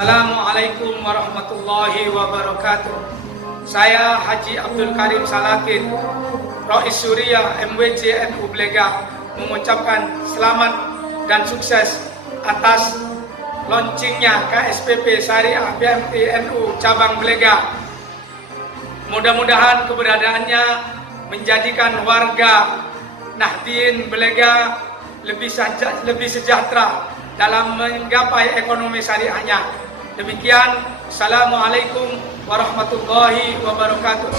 Assalamualaikum warahmatullahi wabarakatuh. Saya Haji Abdul Karim Salatin, Rais Suriah MWC NU Blega, mengucapkan selamat dan sukses atas launchingnya KSPP Syariah BMI NU Cabang Blega. Mudah-mudahan keberadaannya menjadikan warga Nahdien Blega lebih sejahtera dalam menggapai ekonomi syariahnya. Demikian, Assalamualaikum warahmatullahi wabarakatuh.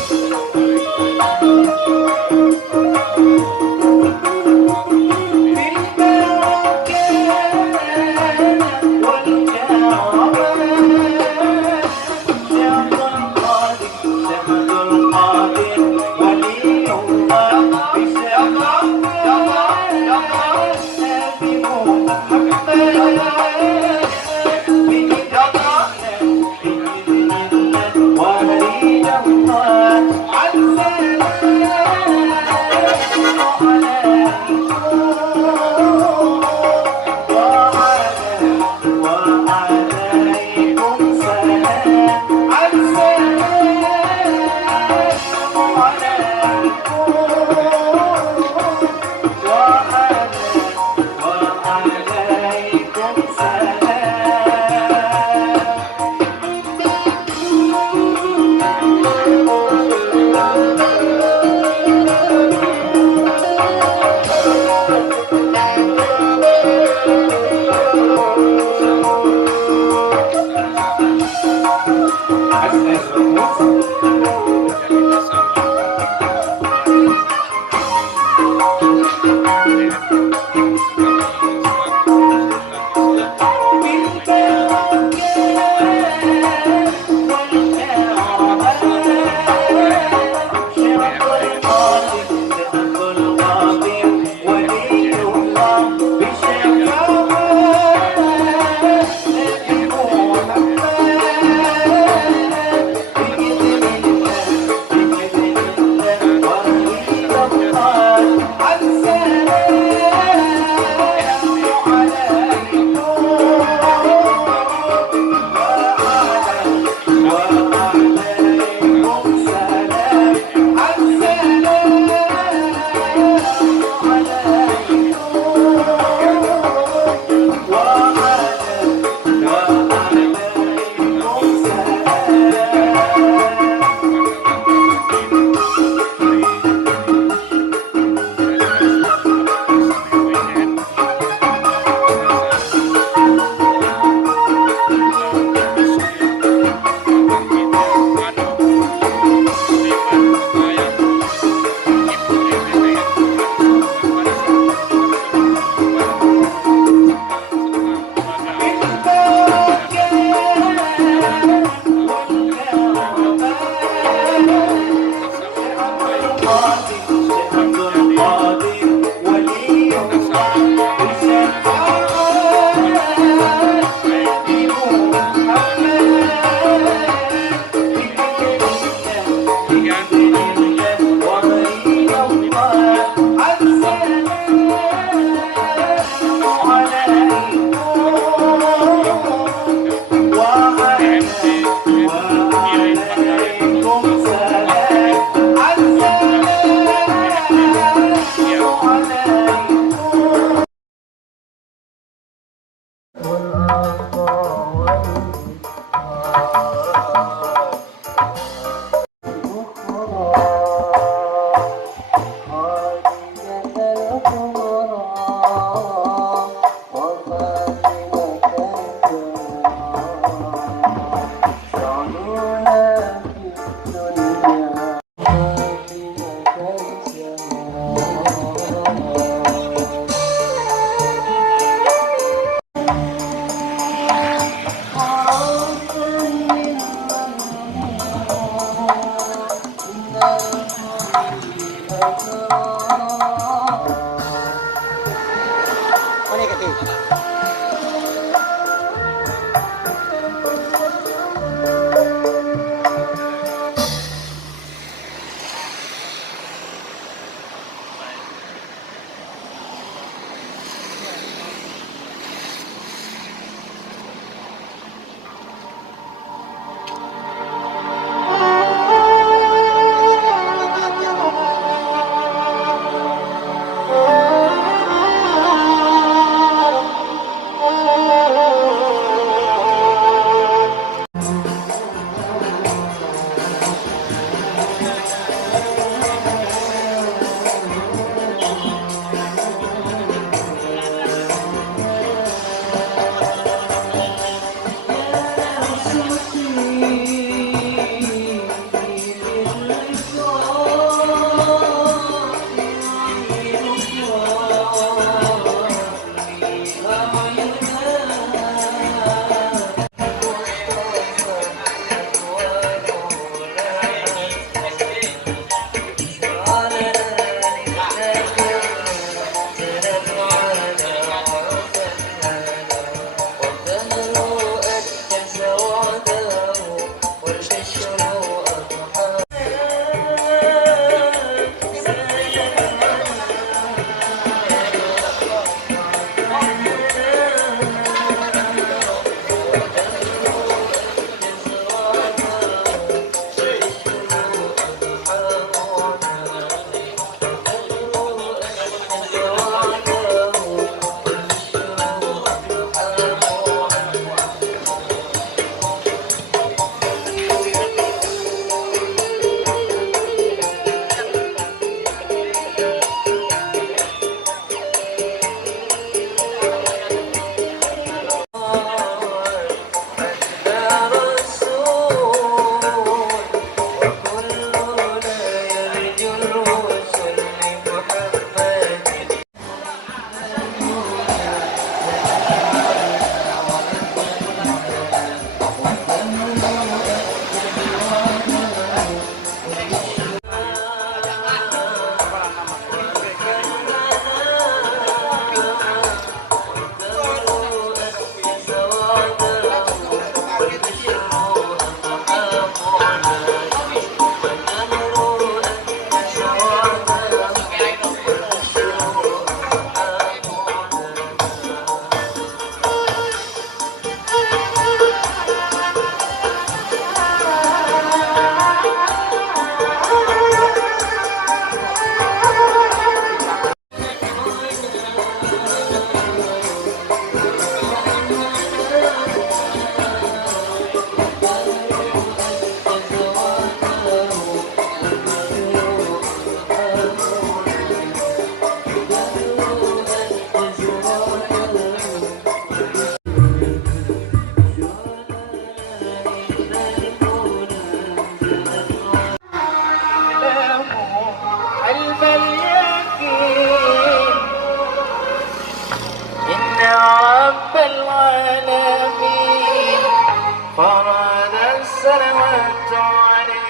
فرض الصلوات عليه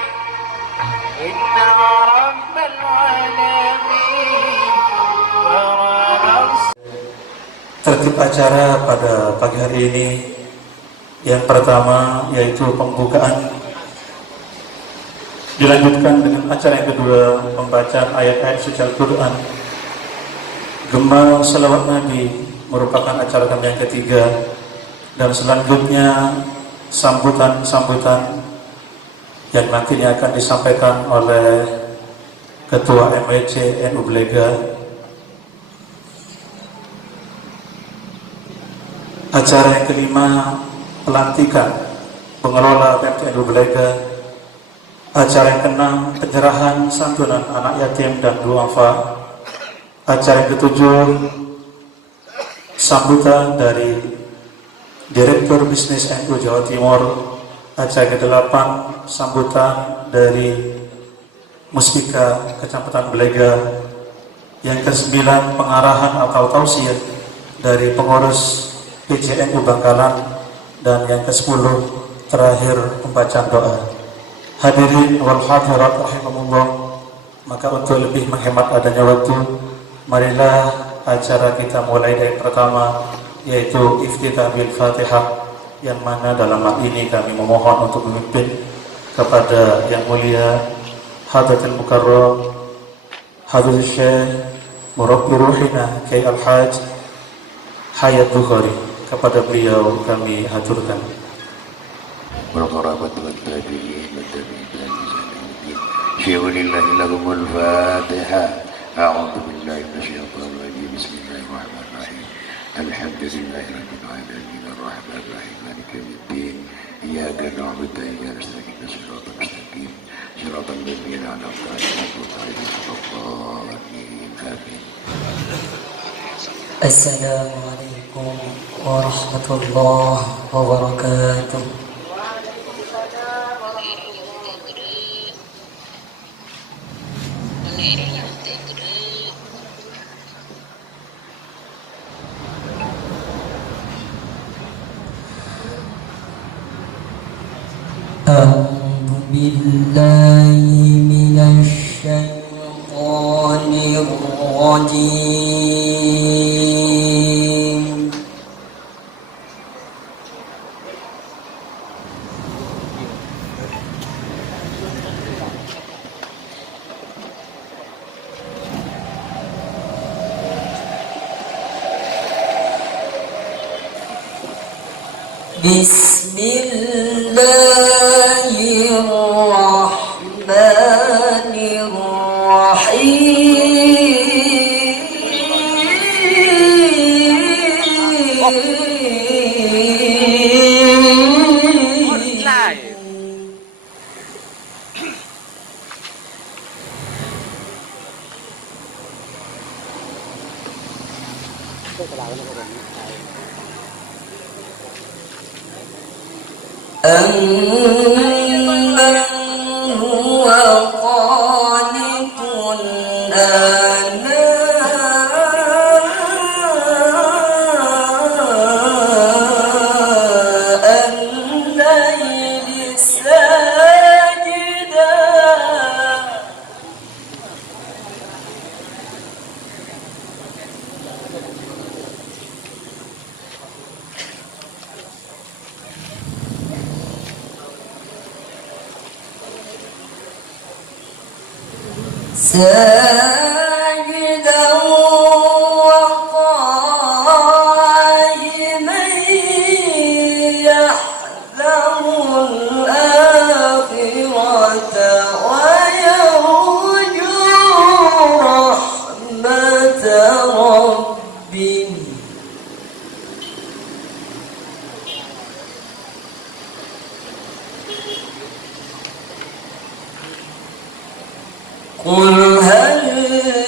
إنما رب العالمين فرض. Tertib acara pada pagi hari ini yang pertama yaitu pembukaan, dilanjutkan dengan acara yang kedua pembacaan ayat-ayat suci Al-Quran. Gembala Salawat Nabi merupakan acara kami yang ketiga, dan selanjutnya sambutan-sambutan yang nantinya akan disampaikan oleh Ketua MWC NU Belega. Acara yang kelima pelantikan pengelola BMT NU Belega. Acara yang keenam penyerahan santunan anak yatim dan duafa. Acara yang ketujuh sambutan dari Direktur Bisnis NU Jawa Timur. Acara yang kedelapan sambutan dari Muspika Kecamatan Belega. Yang kesembilan pengarahan atau tausiah dari pengurus PJNU Bangkalan. Dan yang ke-10 terakhir pembacaan doa. Hadirin wal hadirat rahimahumullah, maka untuk lebih menghemat adanya waktu, marilah acara kita mulai dari pertama, yaitu iftitah bil Fatihah, yang mana dalam hal ini kami memohon untuk memimpin kepada yang mulia Hadratul Mukarram Hadratul Syekh Murabbi Ruhina Kiai Al-Haj Hayat Bukhari. Kepada beliau kami haturkan. والقرابة والتابعين والتابعين بإحسان. ولله لهم الفاتحة. أعوذ بالله من الشيطان الرجيم. بسم الله الرحمن الرحيم. الحمد لله رب العالمين الرحمن الرحيم مالك يوم الدين. إياك نعبد وإياك نستعين صراط المستقيم صراط الذين أنعمت عليهم غير المغضوب عليهم آمين. Assalamualaikum warahmatullahi wabarakatuh. A'udzu billahi minasy syaithanir rajim. أَمَّنْ هُوَ قَانِتٌ آنَاءَ اللَّيْلِ سَاجِدًا وقائما يحذر الآخرة ويرجو رحمة ربه قل هل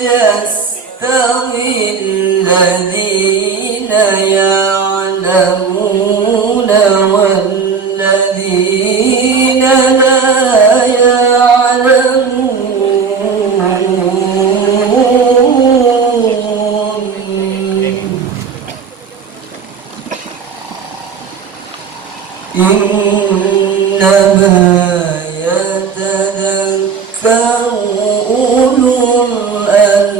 يستوي الذين يعلمون والذين لا يعلمون إنما يتذكر أولو الألباب.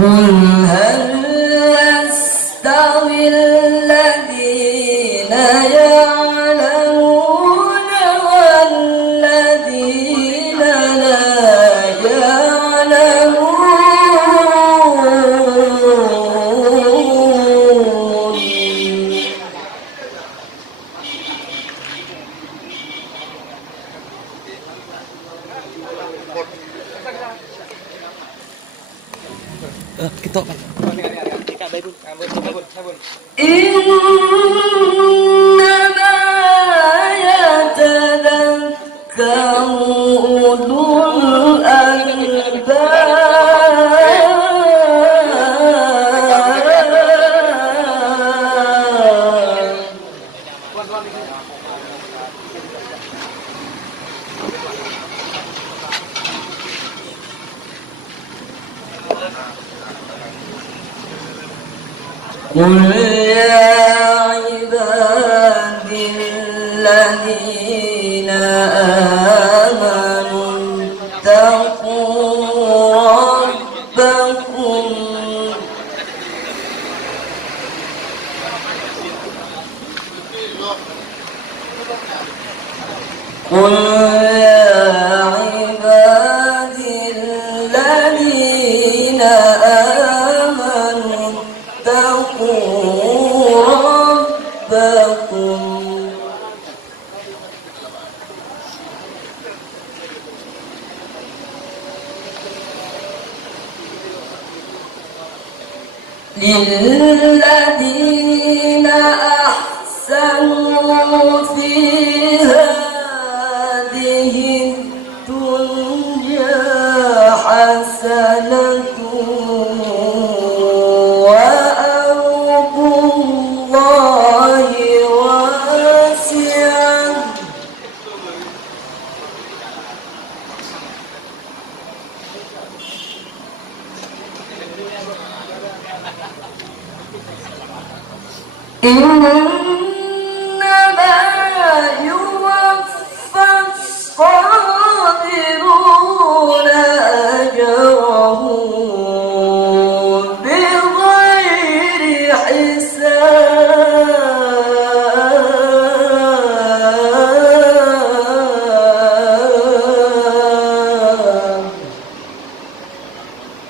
قل هل يستوي الذين يعلمون والذين لا يعلمون؟ إنما يتذكر أولو الألباب. قل يا عبادي الذين آمنوا اتقوا ربكم قل يا عبادي الذين آمنوا اتقوا ربكم للذين أحسنوا في هذه الدنيا حسنة وأرض الله واسعة إنما يوفى الصابرون أجرهم بغير حساب.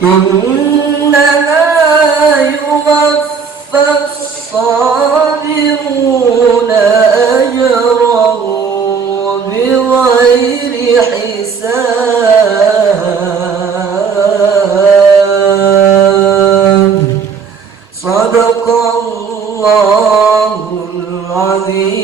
إنما يوفى الصابرون أجرهم بغير حساب. صدق الله العظيم.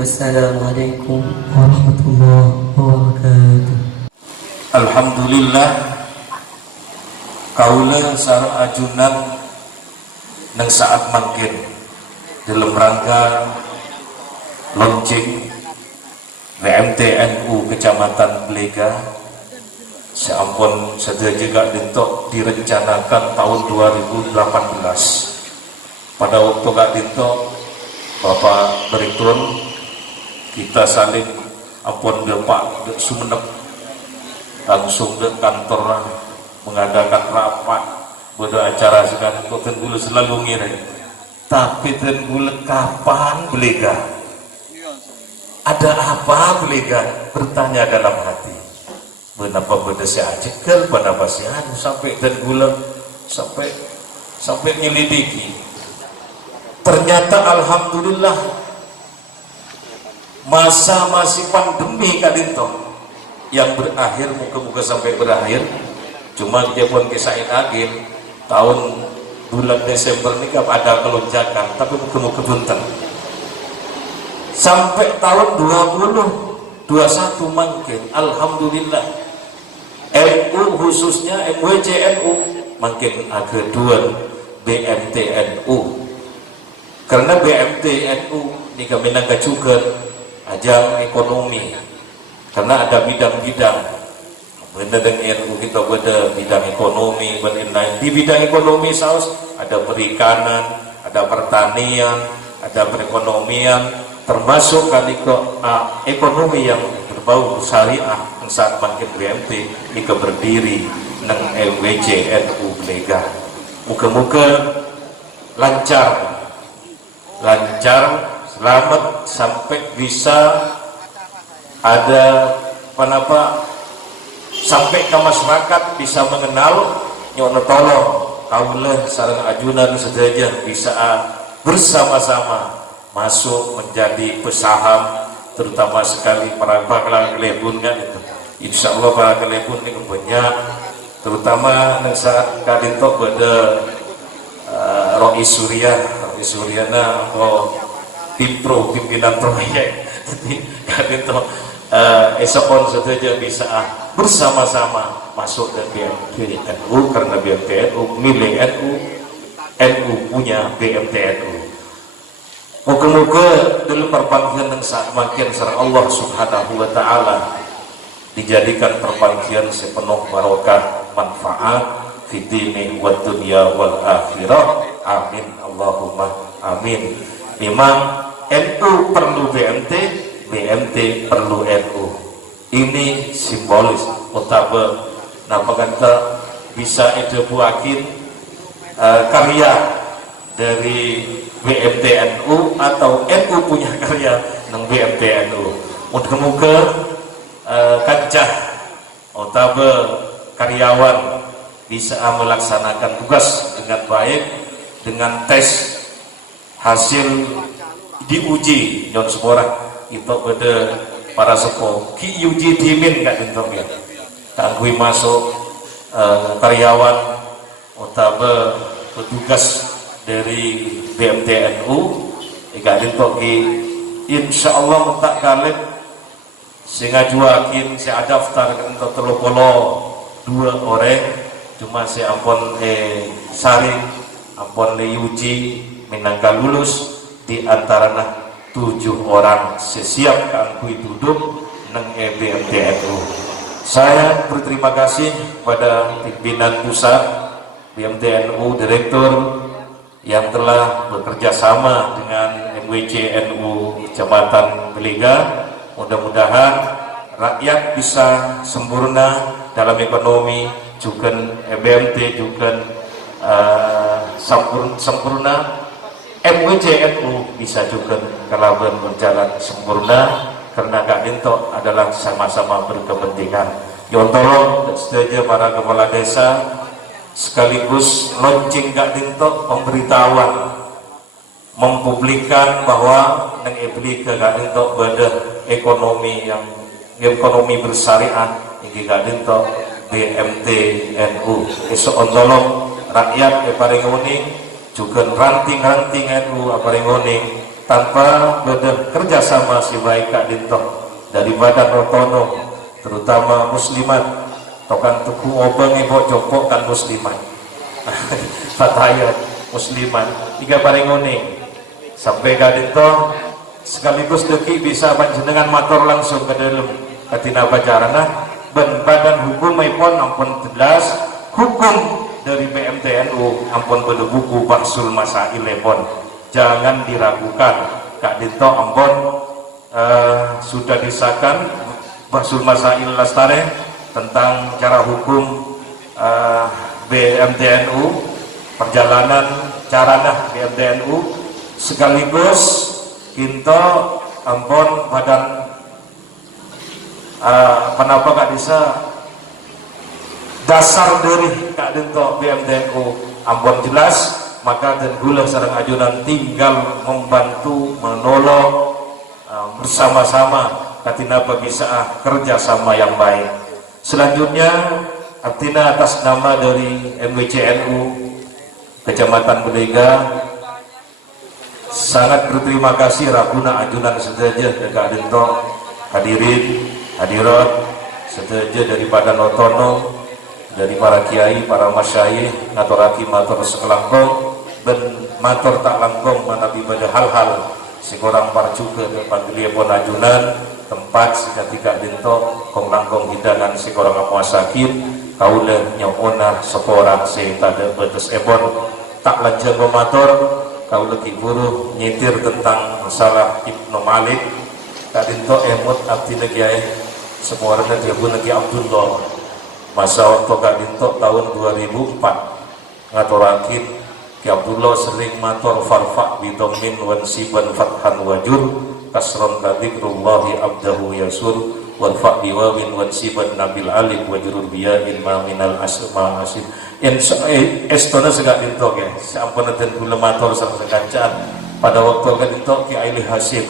والسلام عليكم ورحمة الله وبركاته. Alhamdulillah kaula sareng ajunan nang saat mangkin dalam rangka launching WMTNU Kecamatan Belega seampun sedaya juga dintok direncanakan tahun 2018. Pada waktu gak dintok Bapak Direktur kita saling ampun Pak Sumenep langsung ke kantor mengadakan rapat pada acara sekarang kok Tenggulu selalu ngirim tapi Tenggulu kapan Belega ada apa Belega bertanya dalam hati kenapa pada si ajekel pada pasihan sampai Tenggulu sampai nyelidiki ternyata alhamdulillah masa masih pandemi kadinto yang berakhir muka-muka sampai berakhir cuma dia pun kisahin agil tahun bulan Desember ini ada kelonjakan tapi muka-muka bunten sampai tahun 2021 21 mungkin alhamdulillah NU khususnya MWCNU mungkin agak dua BMTNU karena BMTNU ini kami nangka juga ajang ekonomi karena ada bidang-bidang benda dengan NU kita pada bidang ekonomi di bidang ekonomi saus ada perikanan, ada pertanian, ada perekonomian termasuk kali ke ekonomi yang berbau syariah saat makin BMT jika berdiri nang MWCNU Belega. Muka-muka lancar selamat sampai bisa ada apa sampai ke masyarakat bisa mengenal nyono tolong kaulah sarang ajunan saja bisa bersama-sama masuk menjadi pesaham terutama sekali para bakal kelebunnya itu insyaallah para kelebun ini banyak terutama pada saat kadintok pada Rois Suryana atau pimpinan proyek jadi kadintok esokon saja bisa bersama-sama masuk ke BMTNU karena BMTNU milik NU punya BMTNU. Moga-moga dalam perpanggian yang saat makin sareng Allah Subhanahu wa taala dijadikan perpanggian sepenuh barokah manfaat fi dini wa dunya wal akhirah. Amin Allahumma amin. Memang NU perlu BMT perlu NU. Ini simbolis utama napa kata bisa itu buakin karya dari BMTNU atau NU punya karya nang BMTNU. Mudah-mudahan kancah utama karyawan bisa melaksanakan tugas dengan baik dengan tes hasil diuji nyon seborang itu pada para sepuh ki uji dimin gak dintok ya kanggo masuk karyawan utama petugas dari BMTNU gak dintok ki insyaallah mentak kalian sehingga juakin saya daftar untuk telopolo 2 orang cuma saya ampun sari ampun uji minangka lulus di antara 7 orang sesiap kanggo duduk nang BMTNU. Saya berterima kasih pada pimpinan pusat BMTNU direktur yang telah bekerja sama dengan MWCNU Kecamatan Belega. Mudah-mudahan rakyat bisa sempurna dalam ekonomi juga BMT juga sempurna MWCNU bisa juga kalaban berjalan sempurna karena Kak Dinto adalah sama-sama berkepentingan. Yontolong setuju para kepala desa sekaligus launching Kak Dinto pemberitahuan mempublikkan bahwa nang ibli ke Kak Dinto pada ekonomi yang ekonomi bersyariah ini Kak Dinto BMTNU. Esok ontolong rakyat paling unik juga ranting-ranting NU paling unik tanpa kerjasama si baik Kak Dinto dari badan otonom terutama muslimat tokan tuku obeng ibu jopok kan muslimat fatayat muslimat 3 paling unik sampai Kak Dinto sekaligus deki bisa panjenengan matur langsung ke dalam katina pacarana badan hukum maupun ampun jelas hukum dari BMTNU ampun pada buku Bahsul Masail lepon jangan diragukan Kak Dinto ampun sudah disahkan Bahsul Masail Lastare tentang cara hukum BMTNU perjalanan carana BMTNU sekaligus Kinto ampun badan kenapa Kak bisa dasar dari Kak Dinto BMTNU ampun jelas maka dan gula sarang ajunan tinggal membantu menolong bersama-sama katina bisa kerjasama yang baik. Selanjutnya artinya atas nama dari MWCNU Kecamatan Belega sangat berterima kasih Raguna ajunan sedaja Kak Dinto hadirin, hadirat, sedaya daripada notono, dari para kiai, para masyayikh, ngaturaki matur sekelangkong dan matur tak langkong manapi pada hal-hal seorang parcuke panggilnya pun ajunan tempat seketika dinto kong langkong hidangan seorang amuasakin kaula nyokona seporang setada betes ebon tak lanjut mematur kaula kiburu nyetir tentang masalah Ibnu Malik tak dinto emut abdi negiae seporang dia pun negi Abdullah masa waktu kadinto tahun 2004 ngaturakin Ki Abdullah sering matur farfa bidomin wansiban fathan wajur kasron kadikrullahi abdahu yasur warfa biwawin wansiban nabil alik wajurul biyain ma minal asma asin estona segak dinto ya sampun dan gula matur sang sekacaan pada waktu kadinto Ki Aili Hasim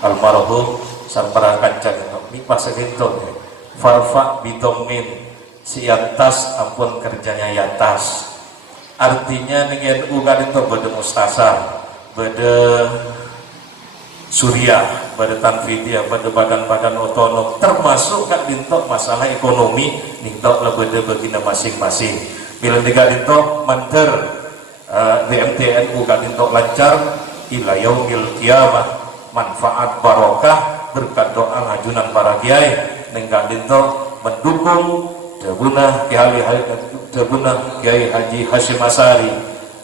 almarhum sang para kancang ini pas dinto ya farfa bidomin si atas ampun kerjanya yatas artinya nih NU kan itu pada mustasar pada surya pada tanfidiyah pada badan-badan otonom termasuk kan dintok masalah ekonomi dintok lah pada begina masing-masing bila nika dintok manter DMT NU kan dintok lancar ila yaumil qiyamah manfaat barokah berkat doa ngajunan para kiai nengka dintok mendukung Dabuna Kiai Haji Hashim Asari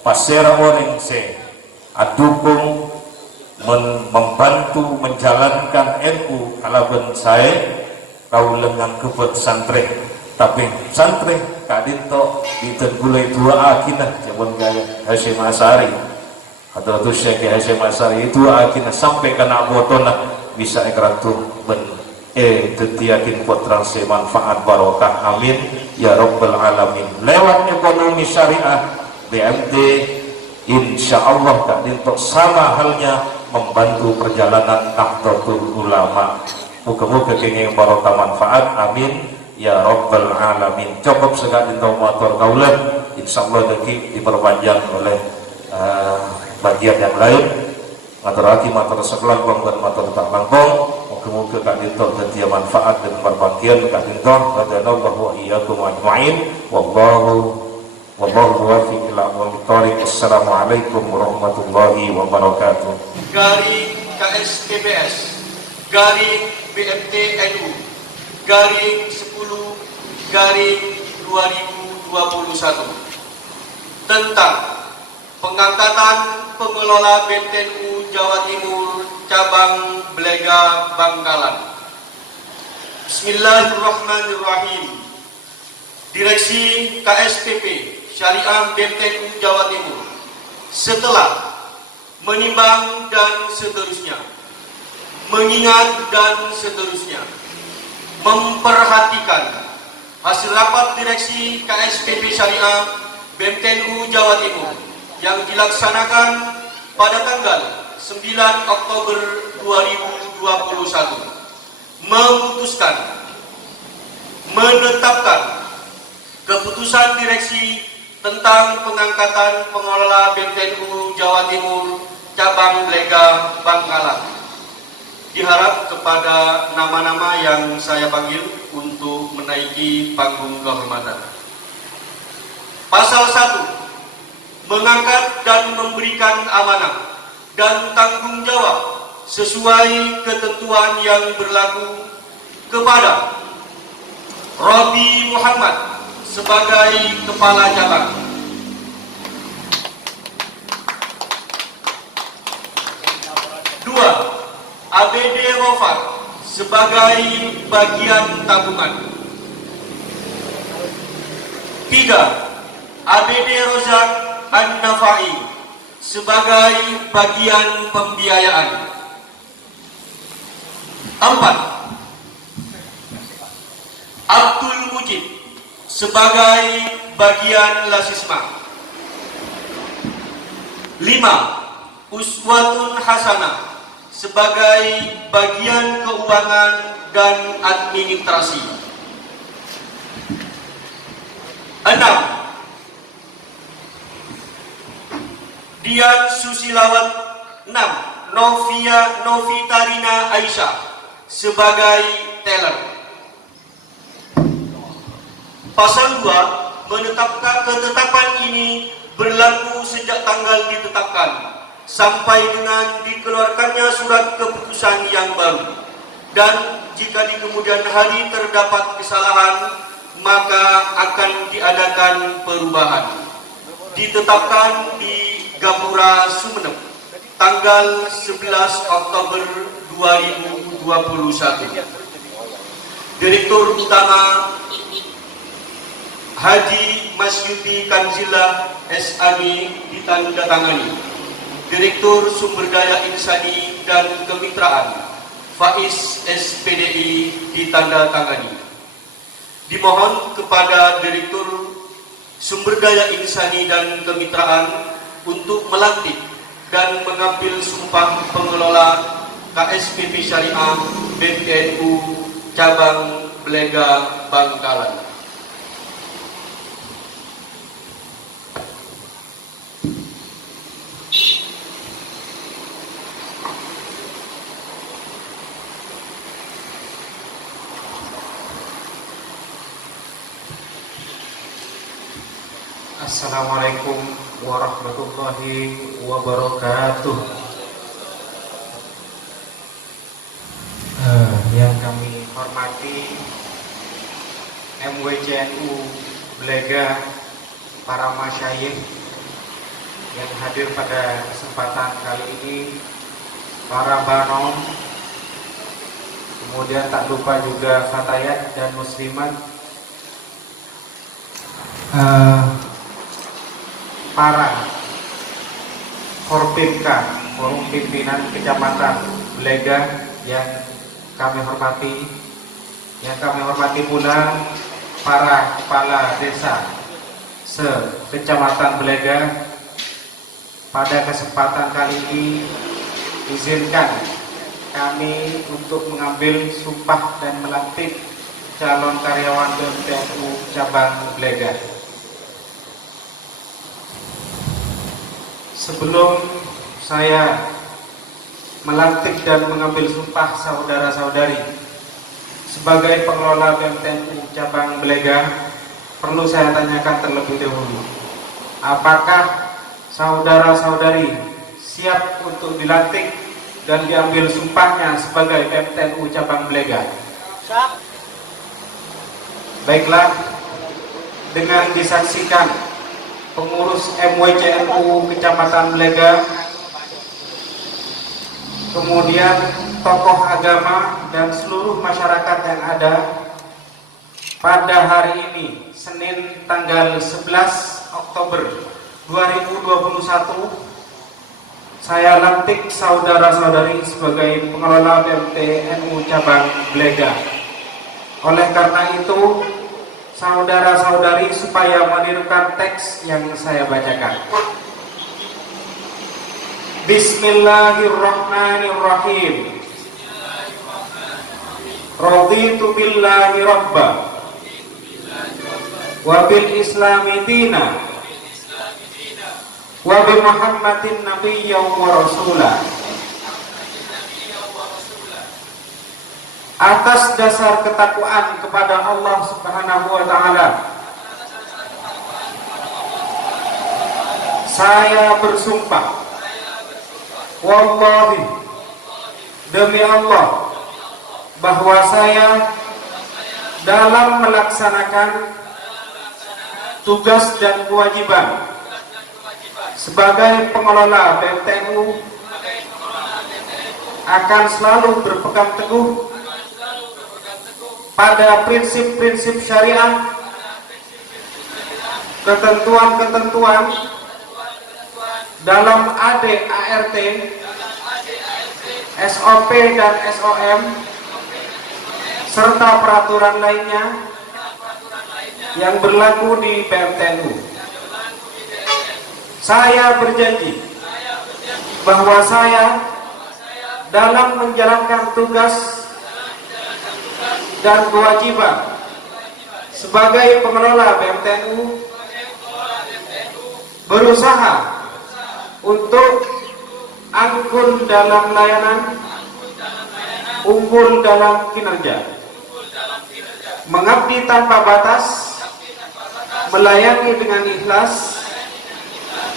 pasera orang se adukung membantu menjalankan NU kalaban saya kau lengan kebet santri tapi santri kadinto ditengulai dua akinah jaman Kiai Hashim Asari atau tu Syekh Hashim Asari itu akinah sampai kena botona bisa ikratu ben tetiakin potran manfaat barokah amin ya rabbal alamin lewat ekonomi syariah BMT insyaallah tak dintok sama halnya membantu perjalanan Nahdlatul Ulama muka-muka kenging barokah manfaat amin ya rabbal alamin cukup segala dintok motor kaulah insyaallah deki diperpanjang oleh bagian yang lain matur hati matur sekelangkong dan matur tak langkong muka-muka kak dintok dan manfaat dan berbagian kak dintok radhanallahu wa iyyakum ajma'in wallahu muwaffiq ila aqwamit thoriq. Assalamualaikum warahmatullahi wabarakatuh. Garing KSTBS garing BMT NU garing 10 garing 2021 tentang pengangkatan pengelola BMTNU Jawa Timur cabang Belega Bangkalan. Bismillahirrahmanirrahim. Direksi KSPP Syariah BMTNU Jawa Timur setelah menimbang dan seterusnya, mengingat dan seterusnya, memperhatikan hasil rapat direksi KSPP Syariah BMTNU Jawa Timur yang dilaksanakan pada tanggal 9 Oktober 2021 memutuskan menetapkan keputusan direksi tentang pengangkatan pengelola BMTNU Jawa Timur cabang Belega Bangkalan. Diharap kepada nama-nama yang saya panggil untuk menaiki panggung kehormatan. Pasal 1, mengangkat dan memberikan amanah dan tanggung jawab sesuai ketentuan yang berlaku kepada Robi Muhammad sebagai Kepala Cabang. Dua, ABD Rofat sebagai bagian tabungan. 3, ABD Rozak An-Nafai sebagai bagian pembiayaan. 4, Abdul Mujib sebagai bagian lasisma. 5, Uswatun Hasanah sebagai bagian keuangan dan administrasi. 6, Dian Susilawat. 6, Novitarina Aisyah sebagai teller. Pasal 2 menetapkan ketetapan ini berlaku sejak tanggal ditetapkan sampai dengan dikeluarkannya surat keputusan yang baru, dan jika di kemudian hari terdapat kesalahan maka akan diadakan perubahan. Ditetapkan di Gapura Sumeneb tanggal 11 Oktober 2021. Direktur Utama Haji Masyuti Kanzila S.A.D. ditandatangani. Direktur Sumber Daya Insani dan Kemitraan Faiz SPDI ditandatangani. Dimohon kepada Direktur Sumber Daya Insani dan Kemitraan untuk melantik dan mengambil sumpah pengelola KSPP Syariah BPNU Cabang Blega Bangkalan. Assalamualaikum warahmatullahi wabarakatuh. Yang kami hormati MWCNU Blega, para masyayikh yang hadir pada kesempatan kali ini, para banom, kemudian tak lupa juga fatayat dan muslimat, para Forpimka, Forum Pimpinan Kecamatan Blega yang kami hormati, pula para kepala desa se-Kecamatan Blega. Pada kesempatan kali ini izinkan kami untuk mengambil sumpah dan melantik calon karyawan BMTNU Cabang Blega. Sebelum saya melantik dan mengambil sumpah saudara-saudari sebagai pengelola BMTNU Cabang Blega, perlu saya tanyakan terlebih dahulu, apakah saudara-saudari siap untuk dilantik dan diambil sumpahnya sebagai BMTNU Cabang Blega? Baiklah, dengan disaksikan pengurus MWCNU Kecamatan Blega, kemudian tokoh agama dan seluruh masyarakat yang ada, pada hari ini Senin tanggal 11 Oktober 2021 saya lantik saudara-saudari sebagai pengelola BMTNU Cabang Blega. Oleh karena itu, saudara-saudari supaya menirukan teks yang saya bacakan. Bismillahirrahmanirrahim. Raditu billahi rabba wa bil islami dina wa bi Muhammadin nabiyyan wa rasulah. Atas dasar ketakwaan kepada Allah Subhanahu wa taala, saya bersumpah, wallahi, demi Allah, bahwa saya dalam melaksanakan tugas dan kewajiban sebagai pengelola BMTNU akan selalu berpegang teguh pada prinsip-prinsip syariah, ketentuan-ketentuan dalam AD/ART, SOP dan SOM, serta peraturan lainnya yang berlaku di BMTNU. Saya berjanji bahwa saya dalam menjalankan tugas dan kewajiban sebagai pengelola BMTNU berusaha untuk anggun dalam layanan, unggul dalam kinerja, mengabdi tanpa batas, melayani dengan ikhlas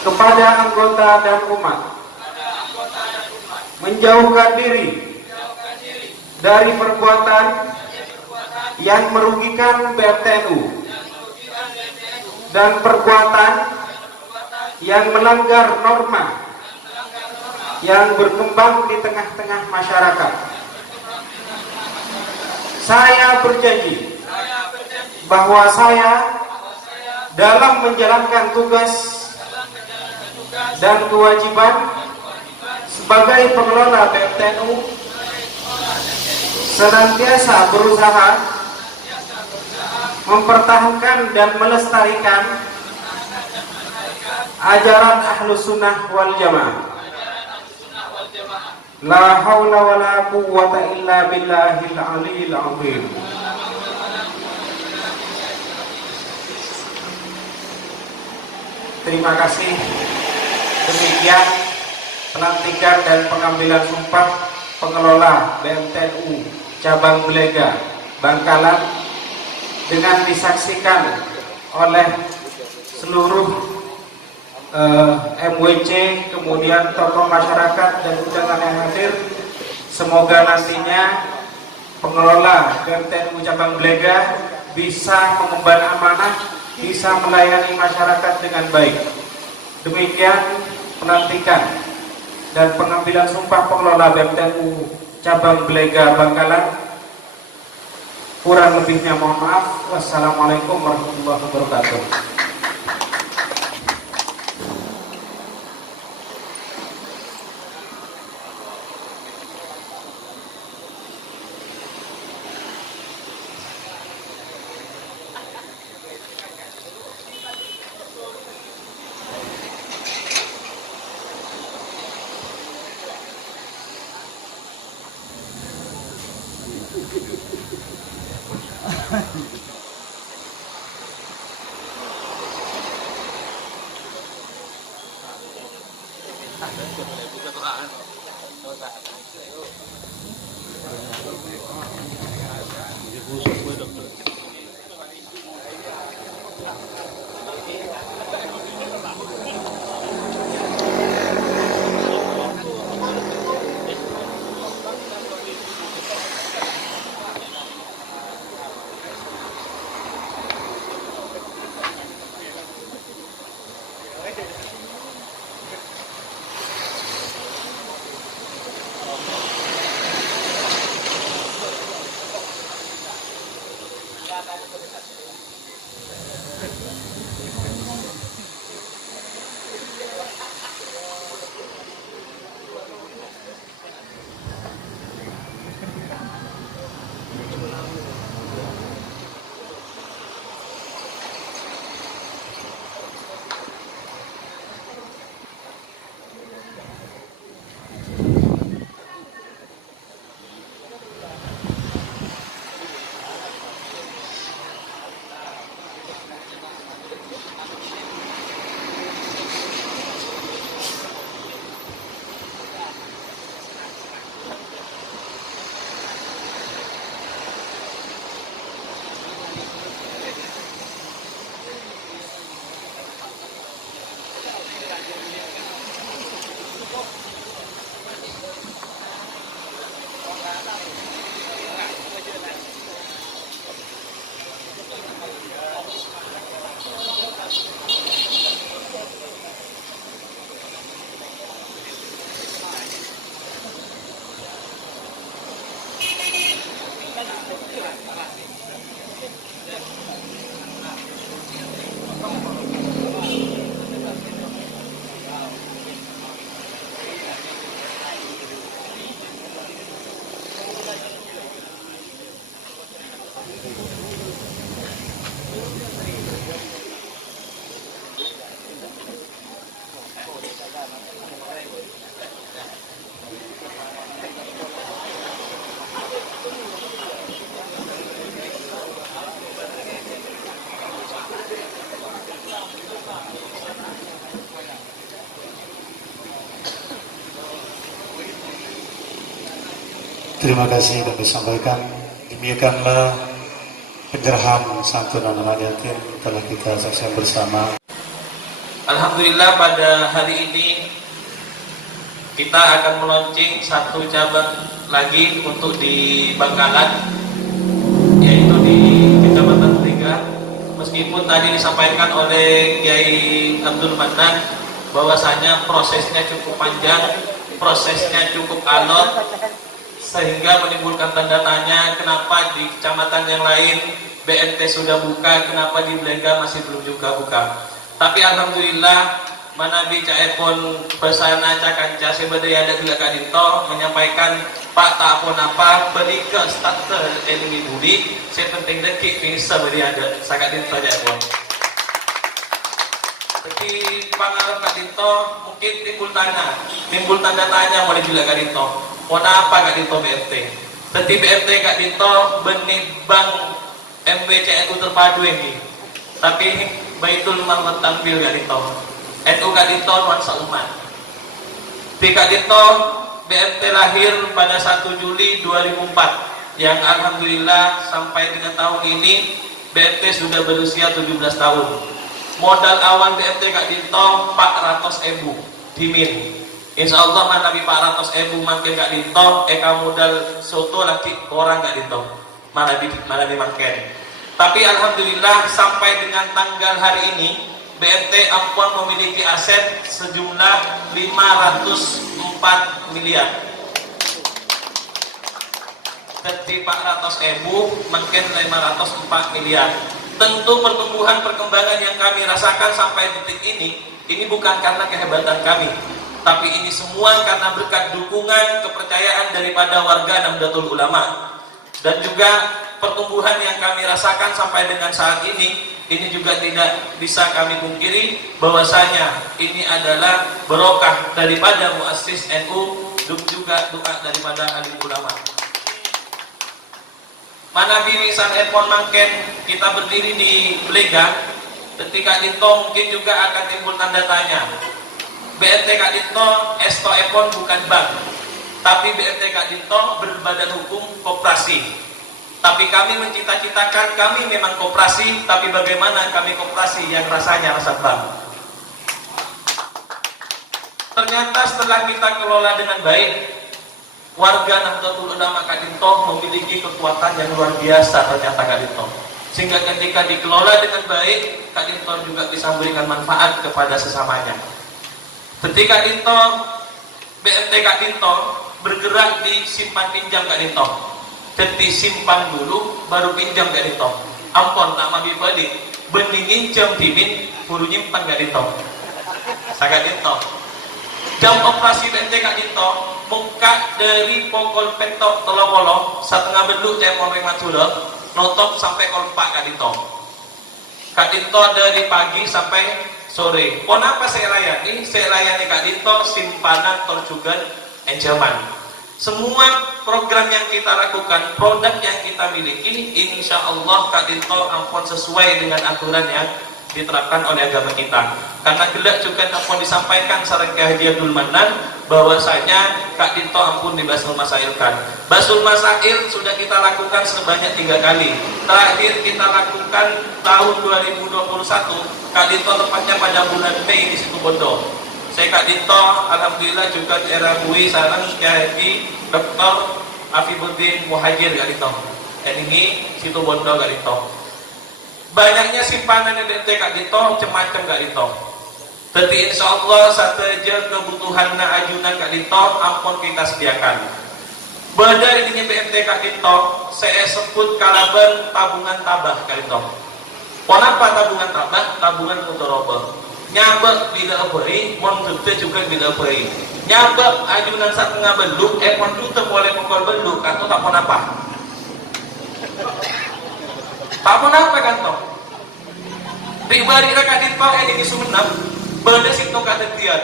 kepada anggota dan umat, menjauhkan diri dari perbuatan yang merugikan BMTNU dan perbuatan yang melanggar norma yang berkembang di tengah-tengah masyarakat. Saya berjanji bahwa saya dalam menjalankan tugas dan kewajiban sebagai pengelola BMTNU senantiasa berusaha mempertahankan dan melestarikan ajaran Ahlus Sunnah wal Jamaah. La haula wa la quwwata illa billahil aliyil azim. Terima kasih. Demikian pelantikan dan pengambilan sumpah pengelola BMTNU cabang Belega Bangkalan dengan disaksikan oleh seluruh MWC, kemudian tokoh masyarakat dan undangan yang hadir. Semoga nantinya pengelola BMTNU cabang Belega bisa mengemban amanah, bisa melayani masyarakat dengan baik. Demikian pelantikan dan pengambilan sumpah pengelola BMTNU cabang Belega Bangkalan. Kurang lebihnya mohon maaf. Wassalamualaikum warahmatullahi wabarakatuh. Terima kasih kami sampaikan. Demikianlah penyerahan santunan anak yatim telah kita saksikan bersama. Alhamdulillah pada hari ini kita akan meluncing satu cabang lagi untuk di Bangkalan, yaitu di Kecamatan Tiga. Meskipun tadi disampaikan oleh Kiai Abdul Manan bahwasanya prosesnya cukup panjang, prosesnya cukup alot, sehingga menimbulkan tanda tanya kenapa di kecamatan yang lain BNT sudah buka, kenapa di Blega masih belum juga buka. Tapi alhamdulillah manabi caepon pesana cakanca sebadaya ada gila kadinto menyampaikan Pak tak pun apa beri ke starter elingi budi saya penting dekik finish beri ada sakat dinto caepon. Tapi pangarap kadinto mungkin timbul tanda tanya oleh gila kadinto. Kenapa kadinto BNT? Tetapi BNT kadinto benih bang MBCNU terpadu ini. Tapi Baitul Mahmud tampil kadinto. NU kadinto nuansa umat. Di kadinto BNT lahir pada 1 Juli 2004 yang alhamdulillah sampai dengan tahun ini BNT sudah berusia 17 tahun. Modal awal BNT kadinto 400.000 dimin. Insya Allah manabi 400.000 makin kadinto eka modal soto lagi orang kadinto manabi makin. Tapi alhamdulillah sampai dengan tanggal hari ini BNT Ampon memiliki aset sejumlah 504 miliar. Jadi 400.000 makin 504 miliar. Tentu perkembangan yang kami rasakan sampai detik ini bukan karena kehebatan kami, tapi ini semua karena berkat dukungan kepercayaan daripada warga Nahdlatul Ulama. Dan juga pertumbuhan yang kami rasakan sampai dengan saat ini juga tidak bisa kami pungkiri bahwasanya ini adalah berokah daripada muassis NU dan juga doa daripada alim ulama. Manabi misal epon mangken kita berdiri di Blega, ketika dito mungkin juga akan timbul tanda tanya. BNT Kadinto esto epon bukan bank, tapi BNT Kadinto berbadan hukum koperasi. Tapi kami mencita-citakan kami memang koperasi, tapi bagaimana kami koperasi yang rasanya rasa bank. Ternyata setelah kita kelola dengan baik, warga Nahdlatul Ulama Kadinto memiliki kekuatan yang luar biasa ternyata Kadinto. Sehingga ketika dikelola dengan baik, Kadinto juga bisa memberikan manfaat kepada sesamanya. Ketika Kadinto, BNT Kadinto bergerak di simpan pinjam Kadinto. Jadi simpan dulu baru pinjam Kadinto. Ampun tak mabi balik bening jam dimin buru nyimpan Kadinto. Sakadinto. Jam operasi BNT Kadinto buka dari pukul petok tolong setengah beduk temon rematula notok sampai kolpak Kadinto. Kadinto dari pagi sampai sore. Kenapa saya layani? Saya layani Kadinto simpanan torjugan enjaman. Semua program yang kita lakukan, produk yang kita miliki, insya Allah Kadinto ampun sesuai dengan aturan yang diterapkan oleh agama kita. Karena gelak juga ampun disampaikan sareng Kiai Abdul Manan bahwasanya Kadinto ampun dibasul masailkan. Basul masail sudah kita lakukan sebanyak 3 kali. Terakhir kita lakukan tahun 2021, Kadinto tepatnya pada bulan Mei di situ Bondo. Saya Kadinto alhamdulillah juga dierahui sareng Kiai Dr. Afifuddin Muhajir Kadinto. Ini situ Bondo Kadinto. Banyaknya simpanan BNT Kadinto macam-macam Kadinto. Jadi insya Allah sateja kebutuhan ajunan Kadinto ampun kita sediakan. Pada ininya BNT Kadinto saya sebut kalaban tabungan tabah Kadinto. Kenapa tabungan tabah? Tabungan mudharabah. Nyabak bila beri, mon gede juga bila beri. Nyabak ajunan setengah beluk, mon tutup boleh pukul beluk, atau tak pun apa? Tak pun apa kan toh? Pribadi Kadinto ini Sumenep, benda situ kadetian.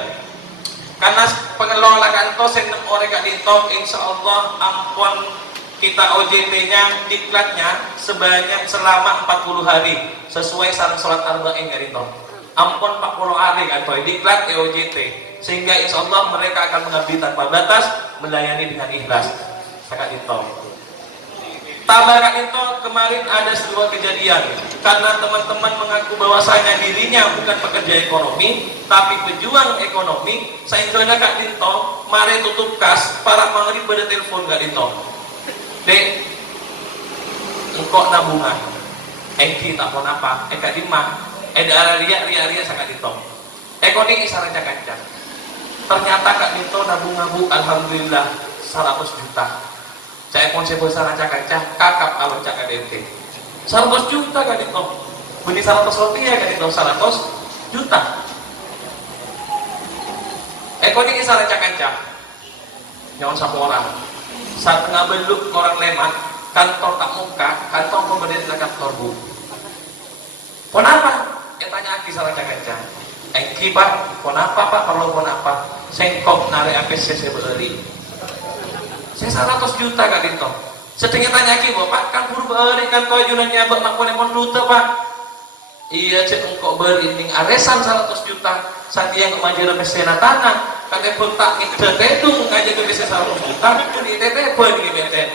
Karena pengelola kantor seneng orang Kadinto, insya Allah ampun kita OJT-nya diklatnya sebanyak selama 40 hari sesuai sareng sholat arba'in Kadinto. Ampun 40 hari kantor diklat OJT, sehingga insya Allah mereka akan mengabdi tanpa batas, melayani dengan ikhlas. Kak Dito. Tambah Kak Dito, kemarin ada sebuah kejadian karena teman-teman mengaku bahwasanya dirinya bukan pekerja ekonomi tapi pejuang ekonomi. Saya kena Kak Dito, mari tutup kas para mengerti pada telepon Kak Dito. Dek, engkau nabungan, engki tak pun apa, Kak Dima, ada ria sa Kak Dito. Ekonomi isaran kaca. Ternyata Kak Dito nabung-nabung, alhamdulillah 100 juta. Saya konsep besar kaca, kakap alon cak KDT. 100 juta Kak Dito. Beli 100 rupiah Kak Dito, 100 juta. Ekonomi isaran kaca. Nyawa satu orang. Saat tengah beluk orang lemat, kantor tak muka, kantor pemerintah kantor bu. Kenapa? Tanya aki salah kaca. Engki pak, kenapa pak? Perlu kenapa? Sengkok narik APC saya beli. Saya 100 juta Kak Dito. Sedangnya tanya aki, pak kan buru beri kan kau junannya bak makmone monduta pak. Iya cek engkau berinding aresan 100 juta. Saat yang kemajuan APC na tanah. Kata pun tak ikut ngajak ke bisa 100 juta, di ITT pun di BTN.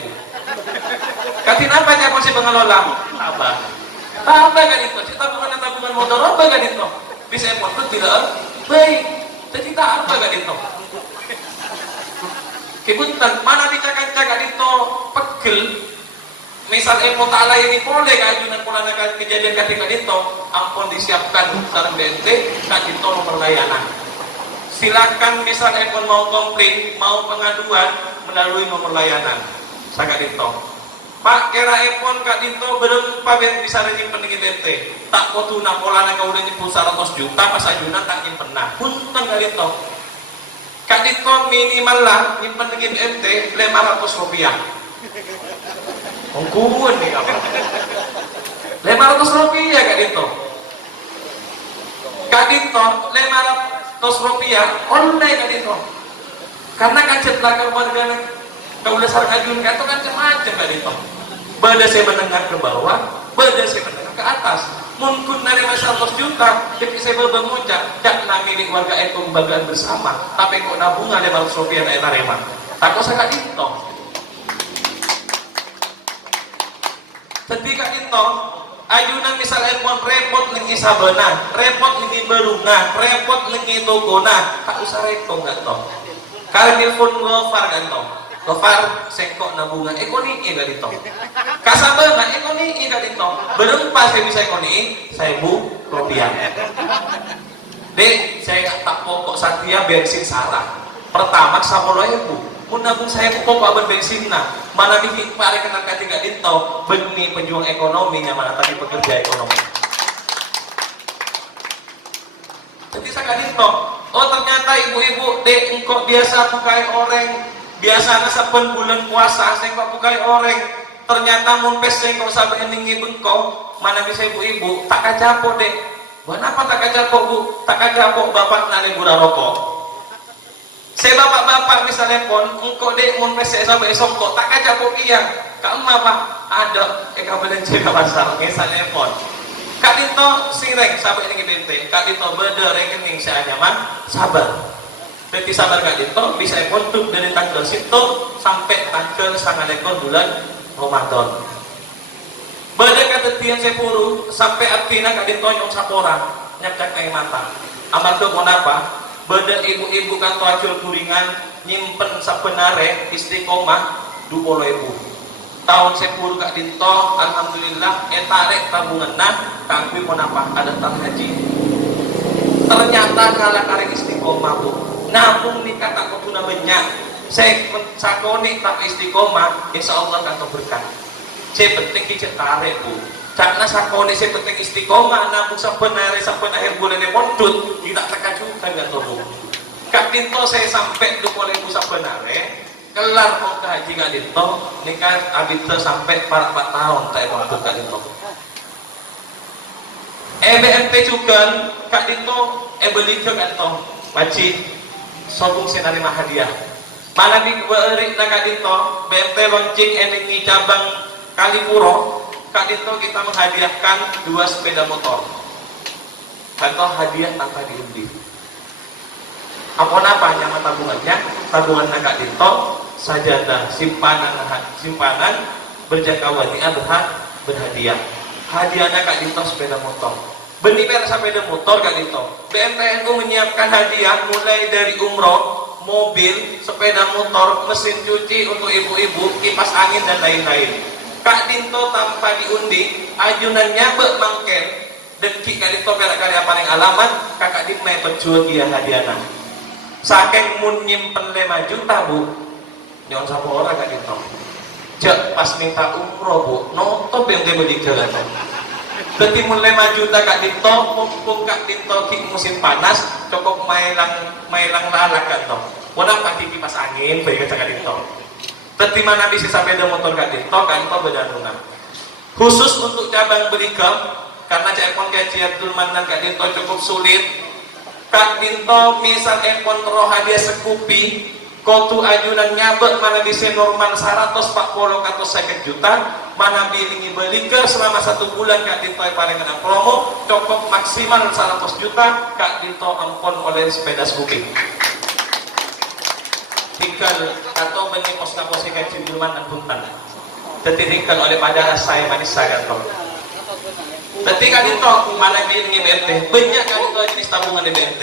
Katin apa nya si pengelola? Abah kan itu, tabungan motor apa kan itu? Bisa pun tidak baik, jadi tak apa kan itu? Kebutuhan mana dicakap-cakap itu pegel. Misal tak lain boleh kajunan pulang kejadian ketika itu, ampun disiapkan sarang BNT, kan itu nomor layanan. Silakan misal ekon mau komplain, mau pengaduan melalui nomor layanan. Saya Dito. Pak kira ekon Kak Dito belum pabet bisa nyimpen dengan BNT. Tak potuna polana kau udah nyimpen 100 juta pas ajunan tak nyimpen nah. Punten Kak Dito. Kak Dito minimal lah nyimpen dengan BNT 500 rupiah. Ongkuan nih kapan? 500 rupiah Kak Dito. Kak Dito 500 rupiah online Kak Dito. Karena kan cetak warga kalau udah sarang ajuan kan itu kan macam Kak Dito. Bada saya menengah ke bawah, bada saya menengah ke atas. Mungkin dari 100 juta, jadi saya berbengucap, jangan milik warga itu kebanggaan bersama. Tapi kok nabungan 500 rupiah na etarema. Takut saya Kak Dito. Tapi Kak Dito, ajunan misalnya pun repot nengi sabana, repot nengi berunga, repot nengi togona, tak usah repot nggak toh. Kalau telepon Gofar kan toh, Gofar sengkok nabungan, ekoni nggak dito. Kasabana ekoni nggak dito. Berempat saya bisa ekoni, 1000 rupiah. Dek, saya tak pokok Satria bensin salah. Pertama 10.000. Mun nabung saya pokok paben bensin nah. Mana dihipare kenal ketiga dito, benih penjuang ekonomi yang mana tadi pekerja ekonomi. Jadi saya dito, oh ternyata ibu-ibu dek engkau biasa bukai oreng, biasa saben bulan puasa saya kok bukai oreng. Ternyata mun pes saya kok sampai ningi bengkok, mana bisa ibu-ibu tak kacapo dek. Kenapa tak kacapo bu? Tak kacapo bapak nane gura rokok. Saya bapak-bapak misalnya pun, engkau dek mun pes saya sampai esok kok tak kacapo iya. Kak emak pak ada kabelen cek pasar misalnya pun. Kak Dito sireng sampai ini bente. Kak Dito beda rekening saya nyaman sabar. Jadi sabar Kak Dito bisa untuk dari tanggal situ sampai tanggal 9 bulan Ramadan. Beda ketetian saya puru sampai artinya Kak Dito nyong sapora nyakak air mata. Amal tuh kenapa? Beda ibu-ibu kan tuacul kuringan nyimpen sabenare istiqomah 20.000. Tahun 10 Kak Dito alhamdulillah tarik tabungan nah kangkui kenapa ada tang haji. Ternyata kalah karek istiqomah bu. Namun nikah tak kepuna banyak. Saya sakoni tak istiqomah, insya Allah kan berkah. Saya penting kita tarik bu. Karena sakoni saya penting istiqomah, namun sampai akhir bulan yang mondut tidak terkajukan nggak tahu. Kak Dito saya sampai 20.000 sebenarnya, kelar mau ke haji Kak Dito, nikah abita sampai 4 tahun tak mondut Kak Dito. BNT juga Kak Dito, beli ke Kak Dito, wajib sobung sinarima hadiah. Malah di Kak Dito, BNT launching energi cabang Kalipuro. Kak Dito kita menghadiahkan 2 sepeda motor. Contoh hadiah tanpa diundi. Apa nyaman tabungannya? Tabungan Kak Dito sajadah simpanan berjangka wadiah berhadiah. Hadiahnya Kak Dito sepeda motor. Beni merek sepeda motor Kak Dito. BMTNU menyiapkan hadiah mulai dari umroh, mobil, sepeda motor, mesin cuci untuk ibu-ibu, kipas angin dan lain-lain. Kak Dito tanpa diundi, ajunannya mangken. Deki Kak Dito karya paling alamat, kakak Dimai berjual dia hadiahnya. Saking mun nyimpen 5 juta bu, nyon sapa ora Kak Dito. Cek pas minta umroh bu, nonton yang dia beli jalan. Berarti mun 5 juta Kak Dito, mumpung Kak Dito ki musim panas, cukup mailang lalak Kak Dito. Wanang pati kipas angin, bagi Kak Dito. Berarti mana bisa sepeda motor Kak Dito bedanungan. Khusus untuk cabang Belikam, karena Cepon Kaji Abdul Manan Kak Dito cukup sulit. Kak Dito misal Epon roh hadiah sekupi, kotu ajunan nyabek mana bisa normal 140 atau 50 juta, mana bilingi Belika selama 1 bulan Kak Dito paling kena promo, cukup maksimal 100 juta Kak Dito ampun oleh sepeda sekupi. Tinggal atau menipos naposi Kaji Abdul Manan punten. Tinggal oleh pada saya manis saya Kak. Berarti Kak Dito mana bilingi BMT, banyak Kak Dito jenis tabungan di BMT.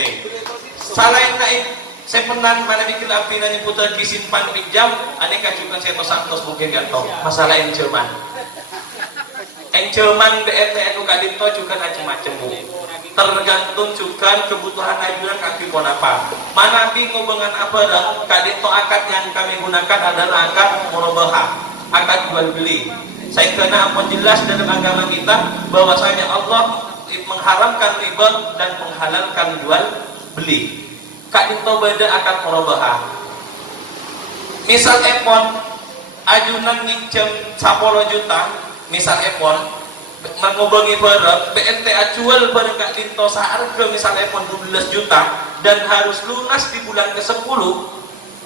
Selain naik sepenan mana bikin api nanya putar disimpan pinjam, aneka juga saya santos mungkin kan toh. Masalah enceman BMT Kak Dito juga macam-macam bu. Tergantung juga kebutuhan ajunan kaki pun apa. Mana bingung dengan apa dah Kak Dito akad yang kami gunakan adalah akad murabahah, akad jual beli. Saya kena ampun jelas dalam agama kita bahwasanya Allah mengharamkan riba dan menghalalkan jual beli. Kak Dito beda akad murabahah. Misal Epon ajunan nginjem 10 juta, misal Epon mengubangi barang BNT jual barang Kak Dito seharga misal Epon 12 juta dan harus lunas di bulan ke-10,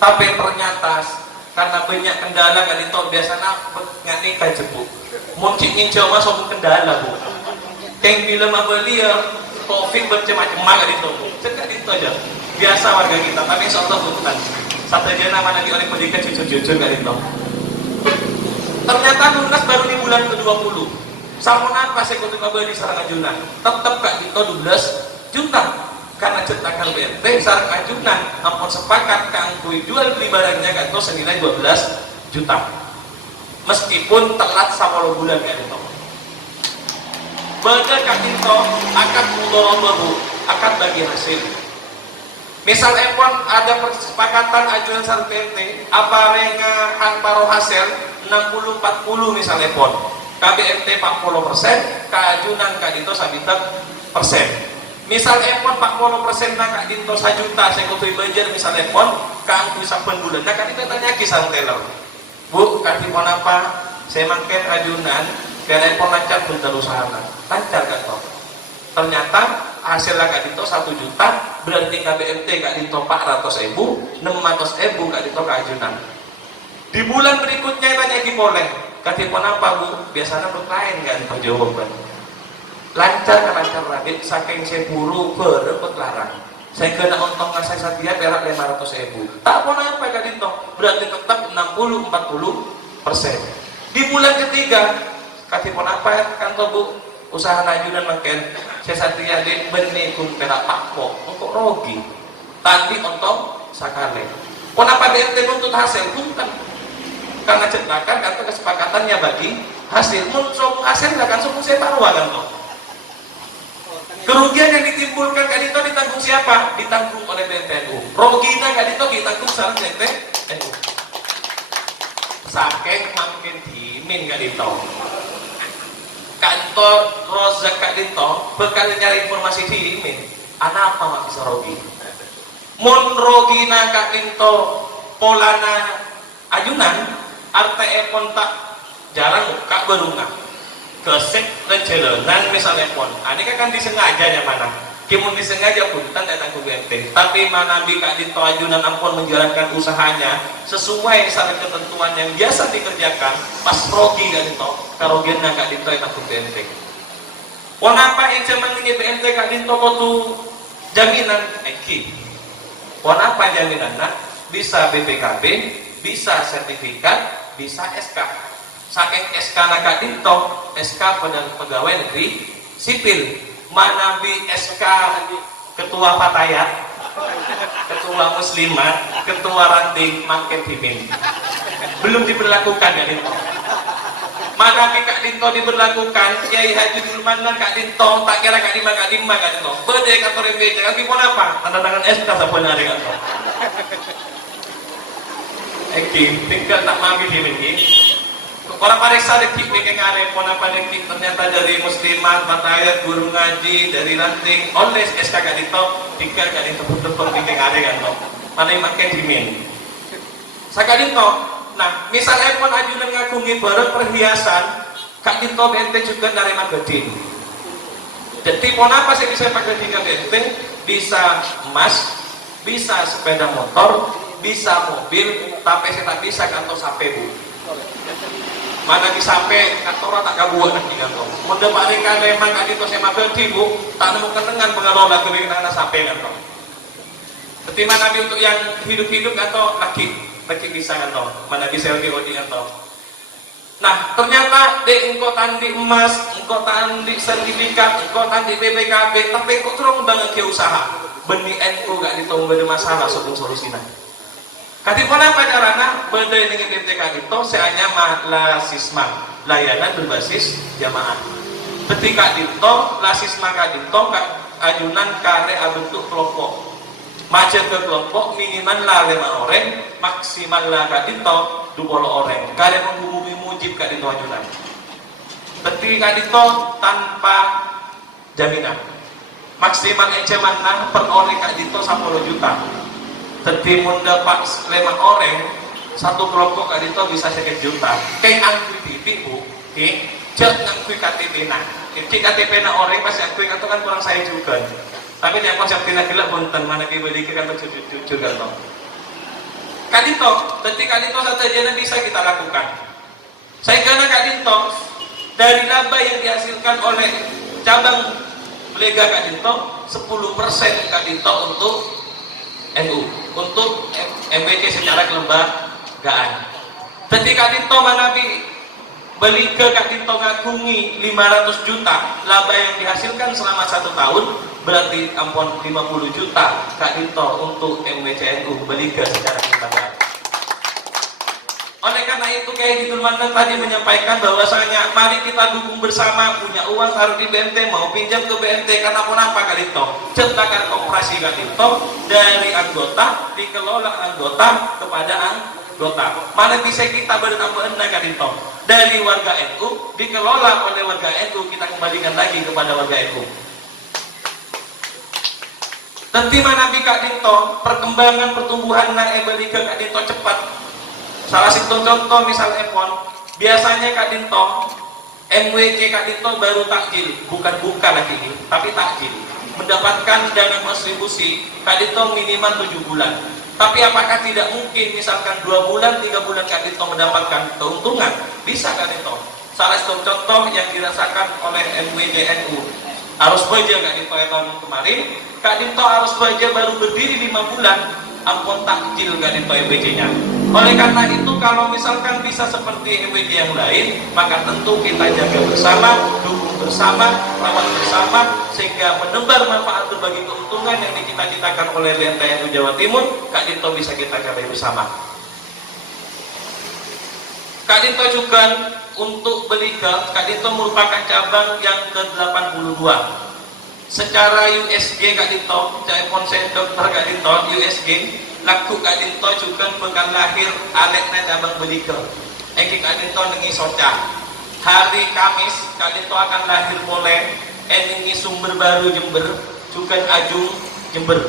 tapi ternyata karena banyak kendala Kak Dito biasanya nggak nikah jebuk mungkin ninjau masuk kendala bu yang film beli ya COVID bercemacam Kak Dito Kak Dito aja biasa warga kita, tapi insyaallah bukan satu jana mana di oleh pendidikan jujur-jujur Kak Dito ternyata lunas baru di bulan ke-20 sama apa saya kutuk beli sarang ajunan tetap Kak Dito 12 juta karena cetakan BNT sarang ajunan ampun sepakat kangkui jual beli barangnya Kak Dito senilai 12 juta meskipun telat 10 bulan Kak Dito. Beda Kak Dito akan mudharabah bu, akan bagi hasil. Misal Epon ada kesepakatan ajunan sarang BNT apa renga antara hasil 60-40 misal Epon KBMT 40%, keajunan Kak Dito sabita persen. Misal Epon 40% na Kak Dito 1 juta, saya kutuin bajar misal Epon, keangku saben bulan, nah Kak Dito tanya kisah teller. Bu, Kak Dito apa? Saya makan ajunan, biar Epon lancar bentar usaha, lancar Kak Dito. Ternyata hasilnya Kak Dito 1 juta, berarti KBMT Kak Dito 400.000, 600.000 Kak Dito keajunan. Di bulan berikutnya tanya di boleh. Katipun apa bu? Biasanya berlain kan jawaban. Lancar kan lancar lagi. Saking saya buru berepet larang. Saya kena untung ngasih Satya perak 500.000. Tak pun apa Kak Dito? Berarti tetap 60-40%. Di bulan ketiga, katipun apa kan bu? Usaha najunan makin. Saya Satya di benih kun perak pakpo untuk rogi. Tadi untung sakale. Kenapa BNT nuntut hasil? Bukan. Karena cetakan atau kesepakatannya bagi hasil muncul hasil akan suku saya taruh kan toh kerugian yang ditimbulkan Kak Dito ditanggung siapa? Ditanggung oleh BNPNU. Roginya Kak Dito ditanggung sama BNPNU. Saking makin dimin Kak Dito kantor Rozak Kak Dito bekal nyari informasi dimin anak apa mak bisa rogi mun rogina Kak Dito polana ajunan RTE pun tak jarang Kak berunga kesek dan jalanan misalnya pun ini kan disengajanya mana kimun disengaja pun tak datang ke BNT tapi mana bi Kak Dito ajunan ampun menjalankan usahanya sesuai dengan ketentuan yang biasa dikerjakan pas rogi Kak Dito karogiannya Kak Dito datang ke BNT kenapa yang cuman ini BNT Kak Dito kotu jaminan eki kenapa jaminannya bisa BPKB bisa sertifikat, bisa SK. Saking SK na Kak Dinto, SK pegawai negeri sipil. Manabi SK ketua Fatayat, ketua Muslimat, ketua ranting makin pimpin. Belum diberlakukan Kak Dinto. Manabi Kak Dinto diberlakukan, Kiai Haji Dulmanan Kak Dinto, tak kira Kak Dima Kak Dinto. Bede kantor MBC, kaki pun apa? Tanda tangan SK sampun hari kantor. Eki, tinggal tak mampir di sini. Orang pariksa dekik bikin arep, pun apa dekik ternyata dari Muslimat, Fatayat, guru ngaji, dari ranting, oleh SK Kak Dinto, tinggal Kak Dinto betul-betul bikin arep kantor. Mana yang makin dimin? Saya Kak Dinto. Nah, misalnya pun ajunan ngagungi barang perhiasan, Kak Dinto BNT juga dari Magadin. Jadi pun apa sih bisa pakai di BNT? Bisa emas, bisa sepeda motor, bisa mobil, tapi saya tak bisa kantor sampai bu. Mana bisa sampai kantor tak kabuan nanti kantor. Mudah paling kan memang Kak Dinto saya Magadin bu, tak nemu kenangan pengelola kewinangan sampai kantor. Jadi mana untuk yang hidup-hidup atau laki bisa kantor, mana bisa lagi kantor. Nah ternyata engkau tandi emas, engkau tandi sertifikat, engkau tandi BPKB, tapi kok terus membangun ke usaha. Benih NU gak ditunggu ada masalah sebelum solusinya. Kati pun apa caranya? Benda ini BPK itu seanya lasisma, layanan berbasis jamaah. Ketika itu lasisma kadito ajunan kare bentuk kelompok. Macet ke kelompok minimal lah 5 orang, maksimal lah Kak Dinto 20 orang. Kalian menghubungi mujib Kak Dinto ajunan. Ketika Kak Dinto tanpa jaminan. Maksimal mana per orang Kak Dinto 10 juta. Tapi mendapat 5 orang, satu kelompok Kak Dinto bisa 1 juta. Kayak angkui TV bu, cek angkui KTP na. KTP na orang pasti angkui itu kan kurang saya juga. Tapi yang konsep tidak gila bunten mana kibali kan jujur kan toh. Kak Dinto, ketika Kak Dinto saja bisa kita lakukan. Saya kira Kak Dinto dari laba yang dihasilkan oleh cabang Belega Kak Dinto 10% Kak Dinto untuk NU, untuk MBC secara kelembagaan. Ketika Kak Dinto manabi beli ke Kak Dinto ngagungi 500 juta laba yang dihasilkan selama 1 tahun, berarti ampun 50 juta Kak Dinto untuk MWCNU beli ke secara kelembagaan. Oleh karena itu Kiai Haji Dulmanan tadi menyampaikan bahwasanya mari kita dukung bersama, punya uang taruh di BNT, mau pinjam ke BNT, karena pun apa Kak Dinto? Ciptakan koperasi Kak Dinto dari anggota, dikelola anggota kepada anggota. Mana bisa kita bertambah Kak Dinto? Dari warga NU, dikelola oleh warga NU, kita kembalikan lagi kepada warga NU. Nanti mana Kak Dinto, perkembangan pertumbuhan naik balik ke Kak Dinto cepat. Salah satu contoh misalnya pon, biasanya Kak Dinto, MWC Kak Dinto baru takjil, bukan buka lagi ini, tapi takjil. Mendapatkan dana kontribusi Kak Dinto minimal 7 bulan. Tapi apakah tidak mungkin misalkan 2 bulan, 3 bulan Kak Dinto mendapatkan keuntungan? Bisa Kak Dinto. Salah satu contoh yang dirasakan oleh MWCNU. Harus baja Kak Dinto tahun kemarin, Kak Dinto harus baja baru berdiri 5 bulan, ampun takjil Kak Dinto MWC-nya. Oleh karena itu kalau misalkan bisa seperti MWC yang lain, maka tentu kita jaga bersama, dukung bersama, rawat bersama, sehingga menebar manfaat berbagi keuntungan yang dicita-citakan oleh BNTNU Jawa Timur, Kak Dinto bisa kita capai bersama. Kak Dinto juga untuk Belega, Kak Dinto merupakan cabang yang ke-82. Secara USG Kak Dinto, telepon saya dokter Kak Dinto, USG, laku Kak Dinto juga pekan lahir aletnya cabang Belega. Eki Kak Dinto nengi soca. Hari Kamis Kak Dinto akan lahir mulai nengi sumber baru Jember, juga Ajung Jember.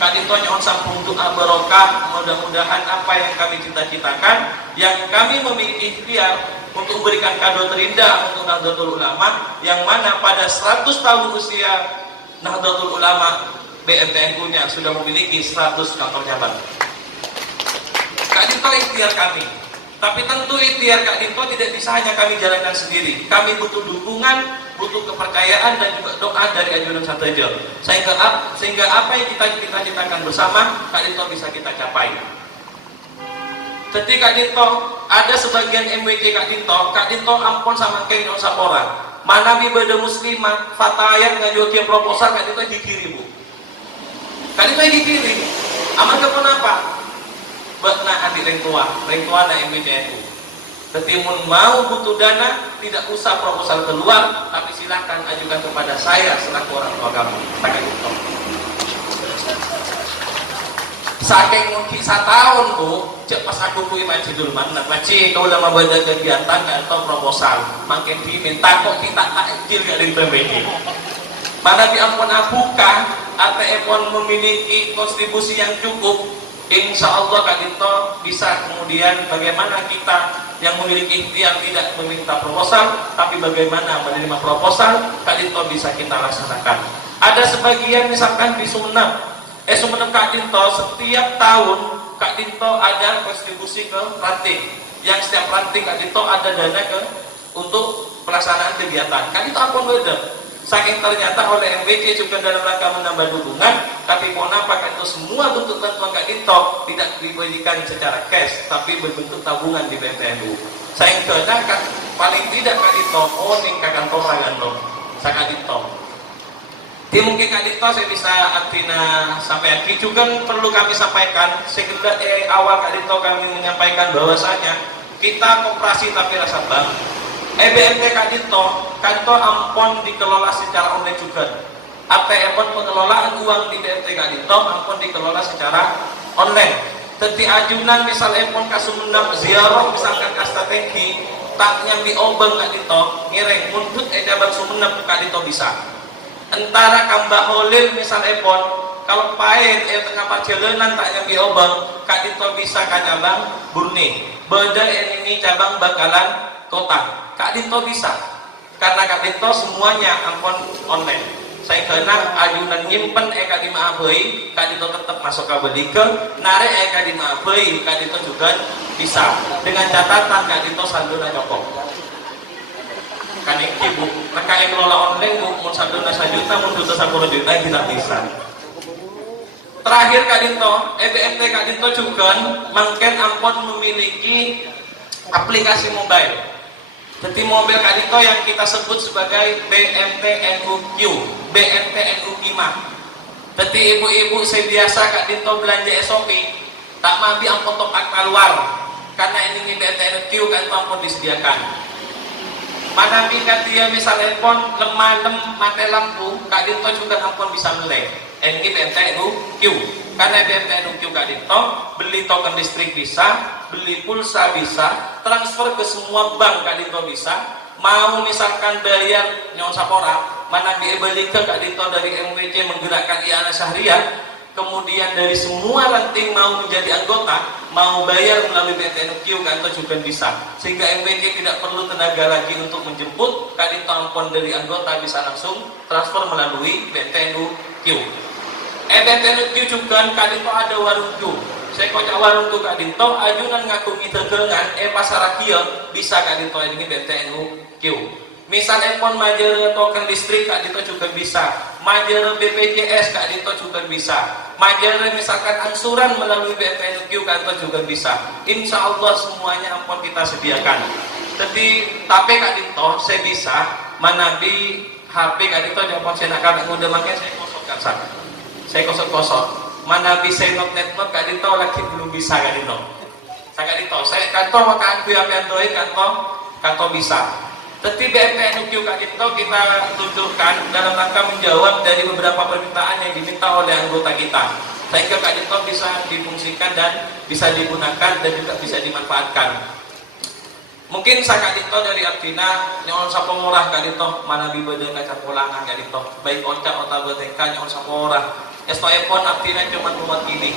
Kak Dinto nyon sampung doa barokah, mudah-mudahan apa yang kami cita-citakan, yang kami memiliki ikhtiar untuk memberikan kado terindah untuk Nahdlatul Ulama, yang mana pada 100 tahun usia Nahdlatul Ulama BNTNU-nya sudah memiliki 100 kantor cabang. Kak Dinto ikhtiar kami, tapi tentu ikhtiar Kak Dinto tidak bisa hanya kami jalankan sendiri. Kami butuh dukungan, butuh kepercayaan dan juga doa dari ajunan satejo. Sehingga apa yang kita cita-citakan bersama, Kak Dinto bisa kita capai. Jadi Kak Dinto, ada sebagian MWC Kak Dinto ampun sama keng nyon sapora. Mana bibada muslimah, fatayat ngajukin proposal Kak Dinto dikirim Bu. Kak Dinto dikirim. Aman kenapa? Bekna adik reng tua na MWC itu. Jadi mau butuh dana, tidak usah proposal keluar, tapi silahkan ajukan kepada saya selaku orang tua kamu. Kak Dinto. Saking mungkin 1 tahun Bu, cek pas aku kui majidul mana, maci kau lama baca kegiatan atau proposal, makin diminta kok kita takjil gak intermedi. Mana diampun abukan, ATM pun memiliki kontribusi yang cukup, insya Allah Kak Dinto bisa kemudian bagaimana kita yang memiliki ikhtiar tidak meminta proposal, tapi bagaimana menerima proposal, Kak Dinto bisa kita laksanakan. Ada sebagian misalkan di Sumeneb Kak Dinto setiap tahun Kak Dinto ada kontribusi ke ranting, yang setiap ranting Kak Dinto ada dana untuk pelaksanaan kegiatan. Kak Dinto apa beda? Saking ternyata oleh MWC juga dalam rangka menambah dukungan, tapi mau nampak itu semua bentuk bantuan Kak Dinto tidak diberikan secara cash, tapi berbentuk tabungan di PPNU. Saya kena paling tidak Kak Dinto, ning kakak torangan dong, saya Kak Dinto. Di mungkin Kak Dinto saya bisa artinya sampai akhir juga perlu kami sampaikan. Sekedar awal Kak Dinto kami menyampaikan bahwasanya kita koperasi tapi rasa bang. BMT Kak Dinto ampun dikelola secara online juga. ATM pengelolaan uang di BMT Kak Dinto ampun dikelola secara online. Jadi ajunan misalnya pun Sumeneb ziarah misalkan strategi tak nyambi obeng Kak Dinto ngireng muntut edaban Sumeneb Kak Dinto bisa. Entara Kambah Holil misalnya pun kalau pahit tengah perjalanan tak nyambi obeng Kak Dinto bisa ke cabang Burni beda ini cabang Bakalan Kota Kak Dinto bisa karena Kak Dinto semuanya ampun online. Saya kena ajunan nyimpen Kak di Maabei Kak Dinto tetap masuk ke belike narik Kak di Maabei Kak Dinto juga bisa dengan catatan Kak Dinto saldo na nyokok kan ibu mereka yang kelola online Bu mau saldo na 1 juta mau 10 juta tidak bisa. Terakhir Kak Dinto BMT Kak Dinto juga mungkin ampun memiliki aplikasi mobile. Jadi mobil Kak Dinto yang kita sebut sebagai BMT NUQ, BMT NUQ mah. Jadi ibu-ibu saya biasa Kak Dinto belanja SOP, tak mampi ampun top keluar, karena ini BMT NUQ kan ampun disediakan. Mana tingkat dia misalnya pun lemah mati lampu, Kak Dinto juga ampun bisa melek. Ini BMT NUQ, karena BMT NUQ Kak Dinto beli token listrik bisa, beli pulsa bisa, transfer ke semua bank Kak Dinto bisa. Mau misalkan bayar nyon sapora, mana dia beli ke Kak Dinto dari MWC menggerakkan IANA Syahriah, kemudian dari semua ranting mau menjadi anggota, mau bayar melalui BMT-NUQ Kak Dinto juga bisa. Sehingga MWC tidak perlu tenaga lagi untuk menjemput, Kak Dinto ampun dari anggota bisa langsung transfer melalui BMT-NUQ. BMT-NUQ juga Kak Dinto ada warung Q. Saya kocak warung tuh Kak Dinto, ajunan ngakungi tegengan, pasar kia bisa Kak Dinto ini BMT-NUQ. Misalnya pun majer token listrik Kak Dinto juga bisa, majer BPJS Kak Dinto juga bisa, majer misalkan angsuran melalui BMT-NUQ Kak Dinto juga bisa. Insya Allah semuanya ampun kita sediakan. Jadi tapi Kak Dinto saya bisa manabi HP Kak Dinto jangan saya nak kadang udah makanya saya kosongkan sana. Saya kosong manabi saya network Kak Dinto lagi belum bisa Kak Dinto. Kak Dinto saya kantor makan HP Android kantor bisa. Tetapi BMT-NUQ Kak Dinto kita tunjukkan dalam rangka menjawab dari beberapa permintaan yang diminta oleh anggota kita, sehingga Kak Dinto bisa difungsikan dan bisa digunakan dan juga bisa dimanfaatkan. Mungkin saya Kak Dinto dari Artina nyon sapomorah Kak Dinto mana bibede kaca polangan Kak Dinto baik oncak otak beteka nyon sapomorah STOEPON Artina cuma mewakili.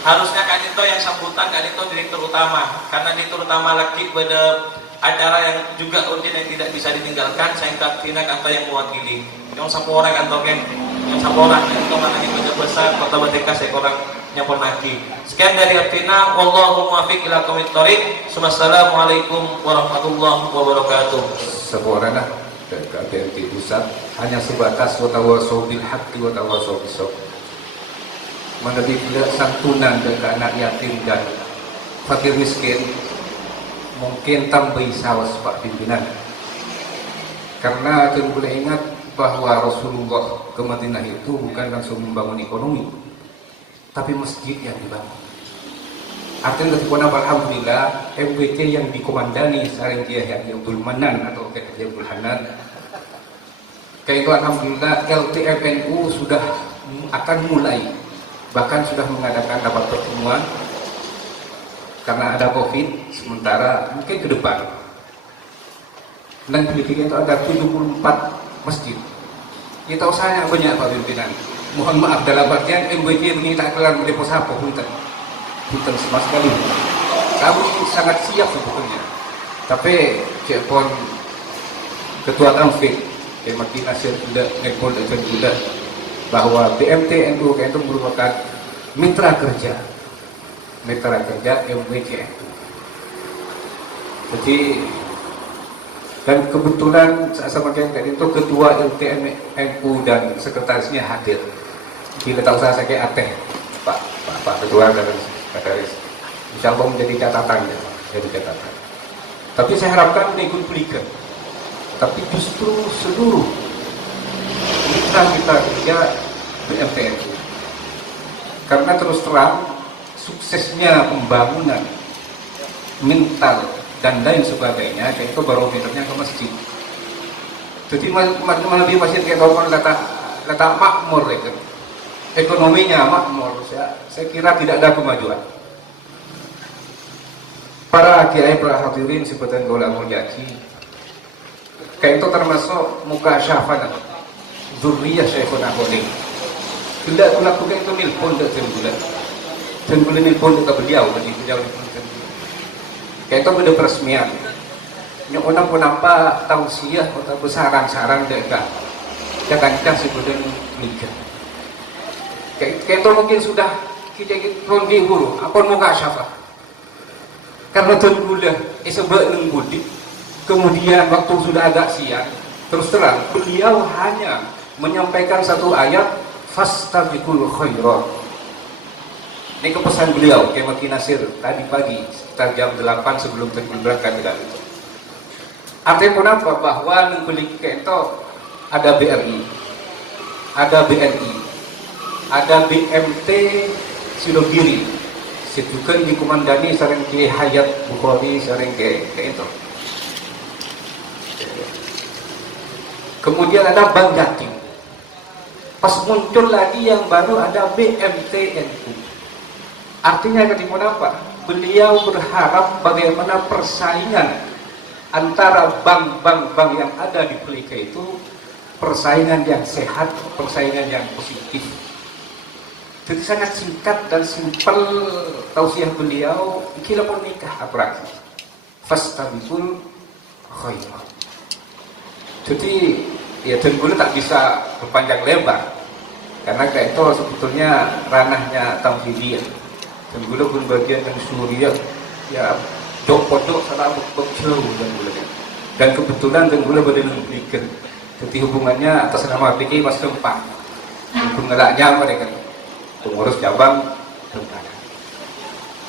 Harusnya Kak Dinto yang sambutan Kak Dinto direktur utama, karena direktur utama lagi pada acara yang juga rutin yang tidak bisa ditinggalkan. Saya Artina kantor yang mewakili yang satu orang kantor yang satu orang itu mana di Kota Besar Kota Bateka saya orang nyapon lagi. Sekian dari Artina, wallahu muwaffiq ila aqwamit thoriq. Wassalamualaikum warahmatullahi wabarakatuh. Sebenarnya dan KBRT pusat hanya sebatas watawasau bil haqqi watawasau bis sabr, mendidik santunan ke anak yatim dan fakir miskin mungkin tambah sawas Pak pimpinan, karena kita boleh ingat bahwa Rasulullah ke Madinah itu bukan langsung membangun ekonomi, tapi masjid yang dibangun. Artinya ketika alhamdulillah MWK yang dikomandani sekarang dia Yahya Abdul Manan atau Yahya Abdul Hanan, kayak itu alhamdulillah LTMNU sudah akan mulai, bahkan sudah mengadakan rapat pertemuan karena ada COVID sementara, mungkin ke depan. Dan kita itu ada 74 masjid. Kita usahanya banyak Pak Pimpinan. Mohon maaf dalam artian MWK ini tak kelar melepas apa punten sama sekali. Kami sangat siap sebetulnya. Tapi Cik Pon Ketua Tamfik Makin Nasir sudah Nepal dan sudah bahwa BMT NU itu merupakan mitra kerja MWK. Jadi dan kebetulan saya sama kayak itu ketua LTN NU dan sekretarisnya hadir. Bila tahu saya kayak Ateh Pak Ketua dan sekretaris, insya Allah menjadi catatan ya, Tapi saya harapkan dikumpulkan. Tapi justru seluruh mitra kita kerja BMT NU. Karena terus terang suksesnya pembangunan mental dan lain sebagainya, kayak itu barometernya ke masjid. Jadi lebih masjid kayak orang letak makmur itu, ekonominya makmur, saya kira tidak ada kemajuan. Para kiai, para hadirin sebutan Gaula Mulyaki, kayak itu termasuk muka syafana, zuriyah Syekhuna Khodim. Tidak melakukan itu nilpon dan boleh nilpon ke beliau tadi beliau kayak itu beda peresmian yang orang pun apa tausiah atau saran-saran dekat jangan sebetulnya nikah kayak itu mungkin sudah kita pun dihuru apa muka syafa karena tergulah sebab nunggudik kemudian waktu sudah agak siang terus terang beliau hanya menyampaikan satu ayat fastabiqul khairat. Ini kepesan beliau Kiai Makin Nasir tadi pagi sekitar jam 8 sebelum berangkat ke dalam. Artinya pun apa? Bahwa nunggulik itu ada BRI, ada BNI, ada BMT Sidogiri, situkan dikomandani sareng Kiai Hayat Bukhari sareng kayak itu. Kemudian ada Bang Jatim. Pas muncul lagi yang baru ada BMTNU. Artinya ketika apa? Beliau berharap bagaimana persaingan antara bank-bank yang ada di Pelika itu persaingan yang sehat, persaingan yang positif. Jadi sangat singkat dan simpel tausiah beliau, kira pun nikah praktis. Fastabiqul khairat. Jadi ya tentunya tak bisa berpanjang lebar karena kayak itu sebetulnya ranahnya tamfidiyah dan gula pun bagian yang Suriah ya jauh-jauh salah jauh dan kebetulan dan gula berada memberikan jadi hubungannya atas nama PK pas tempat pengelaknya mereka pengurus cabang tempat.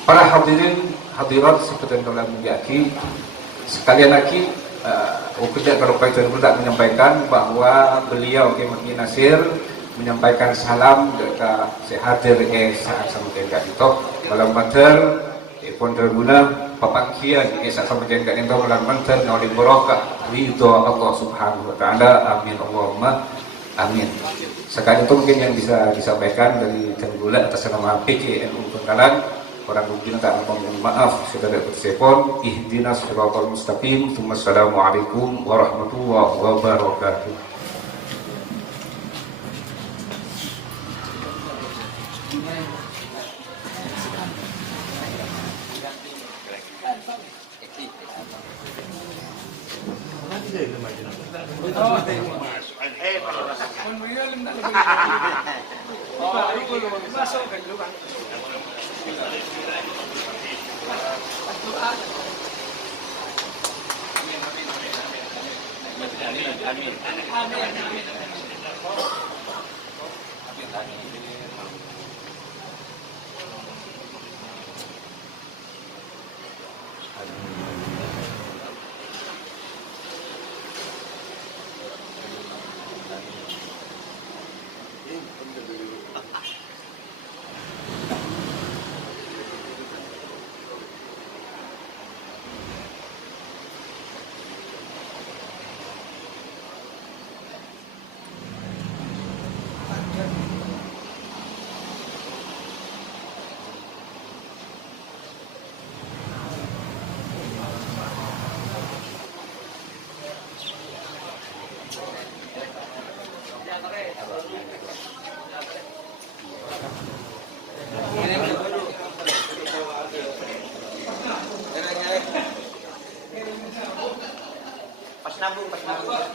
Para hadirin hadirat seperti yang telah menjadi sekalian lagi kalau Pak Tuan Budak menyampaikan bahwa beliau Kiai Makin Nasir menyampaikan salam dekat sehadir saat sama dekat itu malam mater pun terguna papangkian saat sama dekat itu malam mater nauli barokah ridho Allah Subhanahu Wa Taala amin Allahumma amin. Sekarang itu mungkin yang bisa disampaikan dari Tuan Budak atas nama PKNU Bengkalan. Orang mungkin tak mohon maaf sudah dapat telepon ihdinas siratal mustaqim. Assalamualaikum warahmatullahi wabarakatuh. Pas nabung.